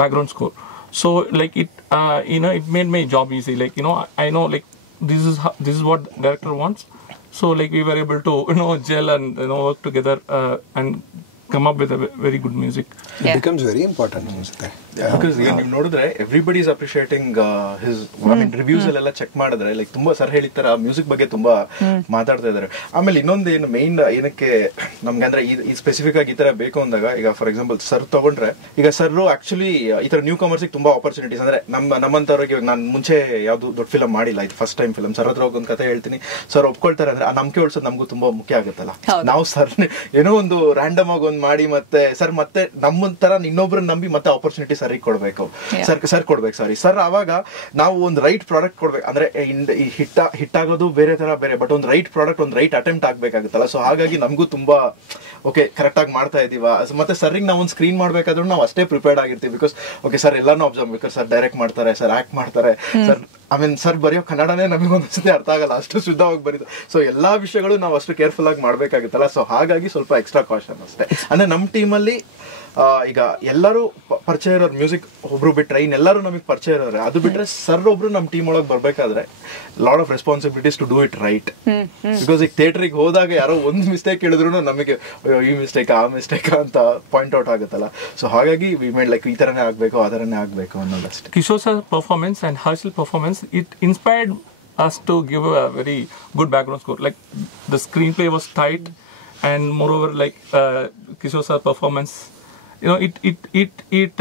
background score. So like it it made my job easy. Like I know like this is what director wants. So like we were able to gel and work together and come up with a very good music. It becomes very important ಅನ್ಸುತ್ತೆ. Because ಈಗ ನೀವು ನೋಡಿದ್ರೆ everybody is appreciating his reviews ಅಲ್ಲೆಲ್ಲ check ಮಾಡಿದ್ರೆ like ತುಂಬಾ sir ಹೇಳಿರ್ತಾರೆ music ಬಗ್ಗೆ ತುಂಬಾ ಮಾತಾಡ್ತಾ ಇದಾರೆ. ಆಮೇಲೆ ಇನ್ನೊಂದು ಏನು ಮೇನ್ ಏನಕ್ಕೆ ನಮ್ಗೆ ಅಂದ್ರೆ ಈ ಸ್ಪೆಸಿಫಿಕ್ ಆಗಿ ಈ ತರ ಬೇಕು ಅಂದಾಗ, ಈಗ ಫಾರ್ ಎಕ್ಸಾಂಪಲ್ ಸರ್ ತಗೊಂಡ್ರೆ, ಈಗ ಸರ್ ಆಕ್ಚುಲಿ ಈ ತರ ನ್ಯೂ ಕಮರ್ಸಿಗೆ ತುಂಬಾ ಆಪರ್ಚುನಿಟೀಸ್, ಅಂದ್ರೆ ನಮ್ಮಂತವ್ರಿಗೆ ನಾನು ಮುಂಚೆ ಯಾವ್ದು ದೊಡ್ಡ ಫಿಲಮ್ ಮಾಡಿಲ್ಲ, ಇದು ಫಸ್ಟ್ ಟೈಮ್ ಫಿಲಮ್. ಸರ್ ಹತ್ರ ಹೋಗಿ ಒಂದು ಕತೆ ಹೇಳ್ತೀನಿ, ಸರ್ ಒಪ್ಕೊಳ್ತಾರೆ ಅಂದ್ರೆ ಆ ನಂಬಿಕೆ ಉಳ್ಸೋದು ನಮಗೂ ತುಂಬಾ ಮುಖ್ಯ ಆಗುತ್ತಲ್ಲ. ನಾವು ಸರ್ ಏನೋ ಒಂದು ರ್ಯಾಂಡಮ್ ಆಗಿ ಒಂದು ಮಾಡಿ ಮತ್ತೆ ಸರ್ ಮತ್ತೆ ನಮ್ಮ ತರ ಇನ್ನೊಬ್ರನ್ನ ನಂಬಿ ಮತ್ತೆ ಆಪರ್ಚುನಿಟಿ ಸರ್ ಕೊಡ್ಬೇಕು, ಸರ್ ಕೊಡ್ಬೇಕು. ಸರ್ ಅವಾಗ ನಾವು ಒಂದು ರೈಟ್ ಪ್ರಾಡಕ್ಟ್ ಕೊಡ್ಬೇಕು, ಅಂದ್ರೆ ಹಿಟ್ ಆಗೋದು ಬೇರೆ ತರ ಬೇರೆ, ಬಟ್ ಒಂದು ರೈಟ್ ಪ್ರಾಡಕ್ಟ್ ಒಂದು ರೈಟ್ ಅಟೆಂಪ್ಟ್ ಆಗ್ಬೇಕಾಗುತ್ತಲ್ಲ. ಸೊ ಹಾಗಾಗಿ ನಮಗೂ ತುಂಬಾ ಓಕೆ ಕರೆಕ್ಟ್ ಆಗಿ ಮಾಡ್ತಾ ಇದೀವ. ಮತ್ತೆ ಸರ್ರಿಗೆ ನಾವು ಒಂದು ಸ್ಕ್ರೀನ್ ಮಾಡ್ಬೇಕಾದ್ರೂ ನಾವು ಅಷ್ಟೇ ಪ್ರಿಪೇರ್ಡ್ ಆಗಿರ್ತೀವಿ, ಬಿಕಾಸ್ ಓಕೆ ಸರ್ ಎಲ್ಲಾನು ಅಬ್ಸರ್ವ್ ಬೇಕಾದ್ರೆ ಸರ್ ಡೈರೆಕ್ಟ್ ಮಾಡ್ತಾರೆ, ಸರ್ ಆಕ್ಟ್ ಮಾಡ್ತಾರೆ, ಸರ್ ಸರ್ ಬರೆಯೋ ಕನ್ನಡನೇ ನಮಗೆ ಒಂದ್ಸತಿ ಅರ್ಥ ಆಗಲ್ಲ, ಅಷ್ಟು ಶುದ್ಧವಾಗಿ ಬರೀತು. ಸೊ ಎಲ್ಲಾ ವಿಷಯಗಳು ನಾವು ಅಷ್ಟು ಕೇರ್ಫುಲ್ ಆಗಿ ಮಾಡ್ಬೇಕಾಗುತ್ತಲ್ಲ. ಸೊ ಹಾಗಾಗಿ ಸ್ವಲ್ಪ ಎಕ್ಸ್ಟ್ರಾ ಕಾಷನ್ ಅಷ್ಟೇ. ಅಂದ್ರೆ ನಮ್ಮ ಟೀಮಲ್ಲಿ ಈಗ ಎಲ್ಲರೂ ಪರಿಚಯ ಇರೋರು, ಮ್ಯೂಸಿಕ್ ಒಬ್ರು ಬಿಟ್ರೆ ಇನ್ನೆಲ್ಲರೂ ನಮಗೆ ಪರಿಚಯ ಇರೋರು. ಅದು ಬಿಟ್ರೆ ಸರ್ ಒಬ್ರು ನಮ್ಮ ಟೀಮ್ ಒಳಗೆ ಬರ್ಬೇಕಾದ್ರೆ lot of responsibilities to do it right. Because ಈಗ ಥಿಯೇಟ್ರಿಗೆ ಹೋದಾಗ ಯಾರೋ ಒಂದು ಮಿಸ್ಟೇಕ್ ಹೇಳಿದ್ರು ನಮಗೆ ಈ ಮಿಸ್ಟೇಕ್ ಆ ಮಿಸ್ಟೇಕ್ ಅಂತ ಪಾಯಿಂಟ್ ಔಟ್ ಆಗುತ್ತಲ್ಲ. ಸೊ ಹಾಗಾಗಿ ವಿ ಮೇಡ್ ಲೈಕ್ ಈ ತರನೇ ಆಗ್ಬೇಕು ಆ ತರನೇ ಆಗ್ಬೇಕು ಅನ್ನೋದಷ್ಟೇ. Kishore sir's performance and Harsh's performance, it inspired us to give a very good background score. Like the screenplay was tight, and moreover, like Kishore sir performance, you know, it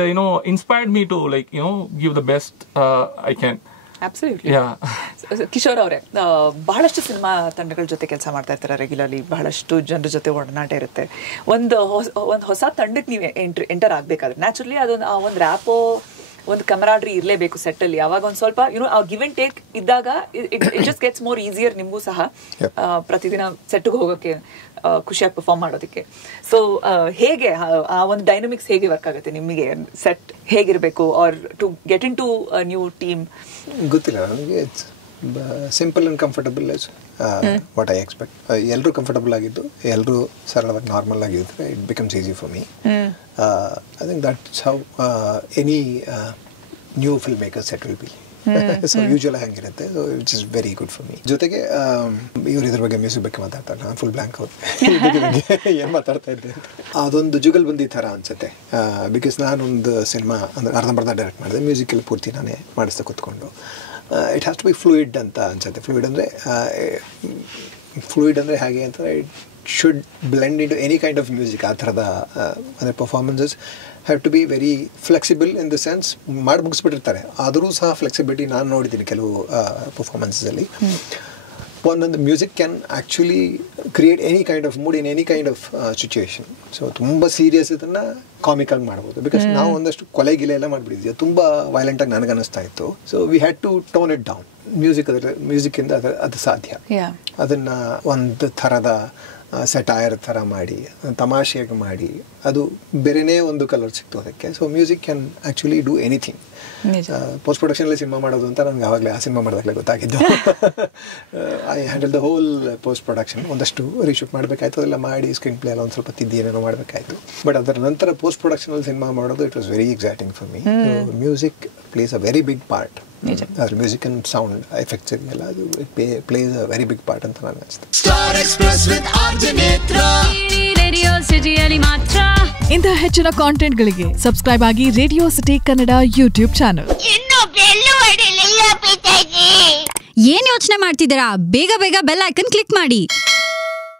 you know, inspired me to, like, you know, give the best I can. Absolutely. Kishore ಅವರೇ, ಬಹಳಷ್ಟು cinema ತಂಡಗಳ ಜೊತೆ ಕೆಲಸ ಮಾಡ್ತಾ ಇರ್ತಾರೆ regularly, ಬಹಳಷ್ಟು ಜನರ ಜೊತೆ ಒಡನಾಟ ಇರುತ್ತೆ. ಒಂದು ಹೊಸ ತಂಡಕ್ಕೆ ನೀವು ಎಂಟರ್ ಆಗಬೇಕಾದ್ರೆ ನ್ಯಾಚುರಲಿ ಅದೊಂದು ಒಂದು ರ್ಯಾಪೋ, ಒಂದು ಕಮರಾಡ್ರಿ ಇರಲೇಬೇಕು ಸೆಟ್ಟಲ್ಲಿ. ಅವಾಗ ಒಂದು ಸ್ವಲ್ಪ ಯುನೋ ಆ ಗಿವ್ ಅಂಡ್ ಟೇಕ್ ಇದ್ದಾಗ it just gets more easier ನಿಮಗೂ ಸಹ ಪ್ರತಿದಿನ ಸೆಟ್ಗೆ ಹೋಗೋಕ್ಕೆ, ಖುಷಿಯಾಗಿ ಪರ್ಫಾರ್ಮ್ ಮಾಡೋದಕ್ಕೆ. ಸೊ ಹೇಗೆ ಆ ಒಂದು ಡೈನಮಿಕ್ಸ್ ಹೇಗೆ ವರ್ಕ್ ಆಗುತ್ತೆ ನಿಮಗೆ? ಸೆಟ್ ಹೇಗಿರಬೇಕು are to get into new team? ಗೊತ್ತಿಲ್ಲ ನನಗೆ. It's simple and comfortable is what I expect. ಎಲ್ಲರೂ ಕಂಫರ್ಟಬಲ್ ಆಗಿದ್ದು, ಎಲ್ಲರೂ ಸರಳವಾಗಿ ನಾರ್ಮಲ್ ಆಗಿದ್ದರೆ it becomes easy for me. I think that's how any new film maker set will be. So usual ಹಂಗಿರುತ್ತೆ. So it's is very good for me. ಜೊತೆಗೆ ಇವ್ರು ಇದ್ರ ಬಗ್ಗೆ ಮ್ಯೂಸಿಕ್ ಬಗ್ಗೆ ಮಾತಾಡ್ತಾರೆ, ನಾನು ಫುಲ್ ಬ್ಲ್ಯಾಂಕ್ ಹೋದೆ ಏನು ಮಾತಾಡ್ತಾ ಇದ್ದೆ ಅಂತ. ಅದೊಂದು ಜುಗಲ್ಬಂದಿ ಥರ ಅನ್ಸುತ್ತೆ. ಬಿಕಾಸ್ ನಾನೊಂದು ಸಿನಿಮಾ ಅಂದರೆ ಅರ್ಧಂಬರ್ಧ ಡೈರೆಕ್ಟ್ ಮಾಡಿದೆ, ಮ್ಯೂಸಿಕಲ್ಲಿ ಪೂರ್ತಿ ನಾನೇ ಮಾಡಿಸ್ತಾ ಕೂತ್ಕೊಂಡು. It has to be fluid ಅಂತ ಅನ್ಸುತ್ತೆ. ಫ್ಲೂಯಿಡ್ ಅಂದರೆ ಹೇಗೆ ಅಂತಂದರೆ it should blend in to any kind of music. ಆ ಥರದ ಅಂದರೆ performances have to be very flexible in the sense. ಮಾಡಿ ಮುಗಿಸ್ಬಿಟ್ಟಿರ್ತಾರೆ, ಆದರೂ ಸಹ ಫ್ಲೆಕ್ಸಿಬಿಲಿಟಿ ನಾನು ನೋಡಿದ್ದೀನಿ ಕೆಲವು ಪರ್ಫಾರ್ಮೆನ್ಸಲ್ಲಿ. ಒಂದೊಂದು music can actually create any kind of mood in any kind of situation. So ತುಂಬ ಸೀರಿಯಸ್ ಇದನ್ನು ಕಾಮಿಕಲ್ ಮಾಡ್ಬೋದು. ಬಿಕಾಸ್ ನಾವು ಒಂದಷ್ಟು ಕೊಲೆ ಗಿಲೆ ಎಲ್ಲ ಮಾಡಿಬಿಟ್ಟಿದ್ವಿ, ತುಂಬ ವೈಲೆಂಟಾಗಿ ನನಗೆ ಅನ್ನಿಸ್ತಾ ಇತ್ತು. So we had to tone it down. ಮ್ಯೂಸಿಕ್ಕಿಂದ ಅದು ಸಾಧ್ಯ. ಅದನ್ನು ಒಂದು ಥರದ ಸೆಟೈರ್ ಥರ ಮಾಡಿ, ತಮಾಷೆಯಾಗಿ ಮಾಡಿ, ಅದು ಬೇರೆನೇ ಒಂದು ಕಲರ್ ಸಿಕ್ತು ಅದಕ್ಕೆ. So music can actually do anything. Post ಪ್ರೊಡಕ್ಷನಲ್ಲಿ ಸಿನಿಮಾ ಮಾಡೋದು ಅಂತ ನನಗೆ ಆವಾಗಲೇ ಆ ಸಿನಿಮಾ ಮಾಡಿದಾಗಲೇ ಗೊತ್ತಾಗಿದ್ದು. I handle the whole post production. ಒಂದಷ್ಟು ರೀಶೂಟ್ ಮಾಡಬೇಕಾಯ್ತು, ಅದೆಲ್ಲ ಮಾಡಿ ಸ್ಕ್ರೀನ್ ಪ್ಲೇ ಎಲ್ಲ ಒಂದು ಸ್ವಲ್ಪ ತಿದ್ದಿ ಏನೇನೋ ಮಾಡಬೇಕಾಯ್ತು. ಬಟ್ ಅದರ ನಂತರ ಪೋಸ್ಟ್ ಪ್ರೊಡಕ್ಷನಲ್ಲಿ ಸಿನಿಮಾ ಮಾಡೋದು it was very exciting for me. Music plays a very big part. ಅದ್ರ ಮ್ಯೂಸಿಕ್ ಅಂಡ್ ಸೌಂಡ್ ಎಫೆಕ್ಟ್ಸ್ ಇದೆಯಲ್ಲ, ಅದು plays a very big part ಅಂತ ನನಗೆ ಅನಿಸುತ್ತೆ. ಇಂತಹ ಹೆಚ್ಚಿನ ಕಾಂಟೆಂಟ್ಗಳಿಗೆ ಸಬ್ಸ್ಕ್ರೈಬ್ ಆಗಿ radio city Kannada YouTube channel. ಏನ್ ಯೋಚನೆ ಮಾಡ್ತಿದ್ದೀರಾ? ಬೇಗ ಬೇಗ ಬೆಲ್ ಐಕನ್ ಕ್ಲಿಕ್ ಮಾಡಿ.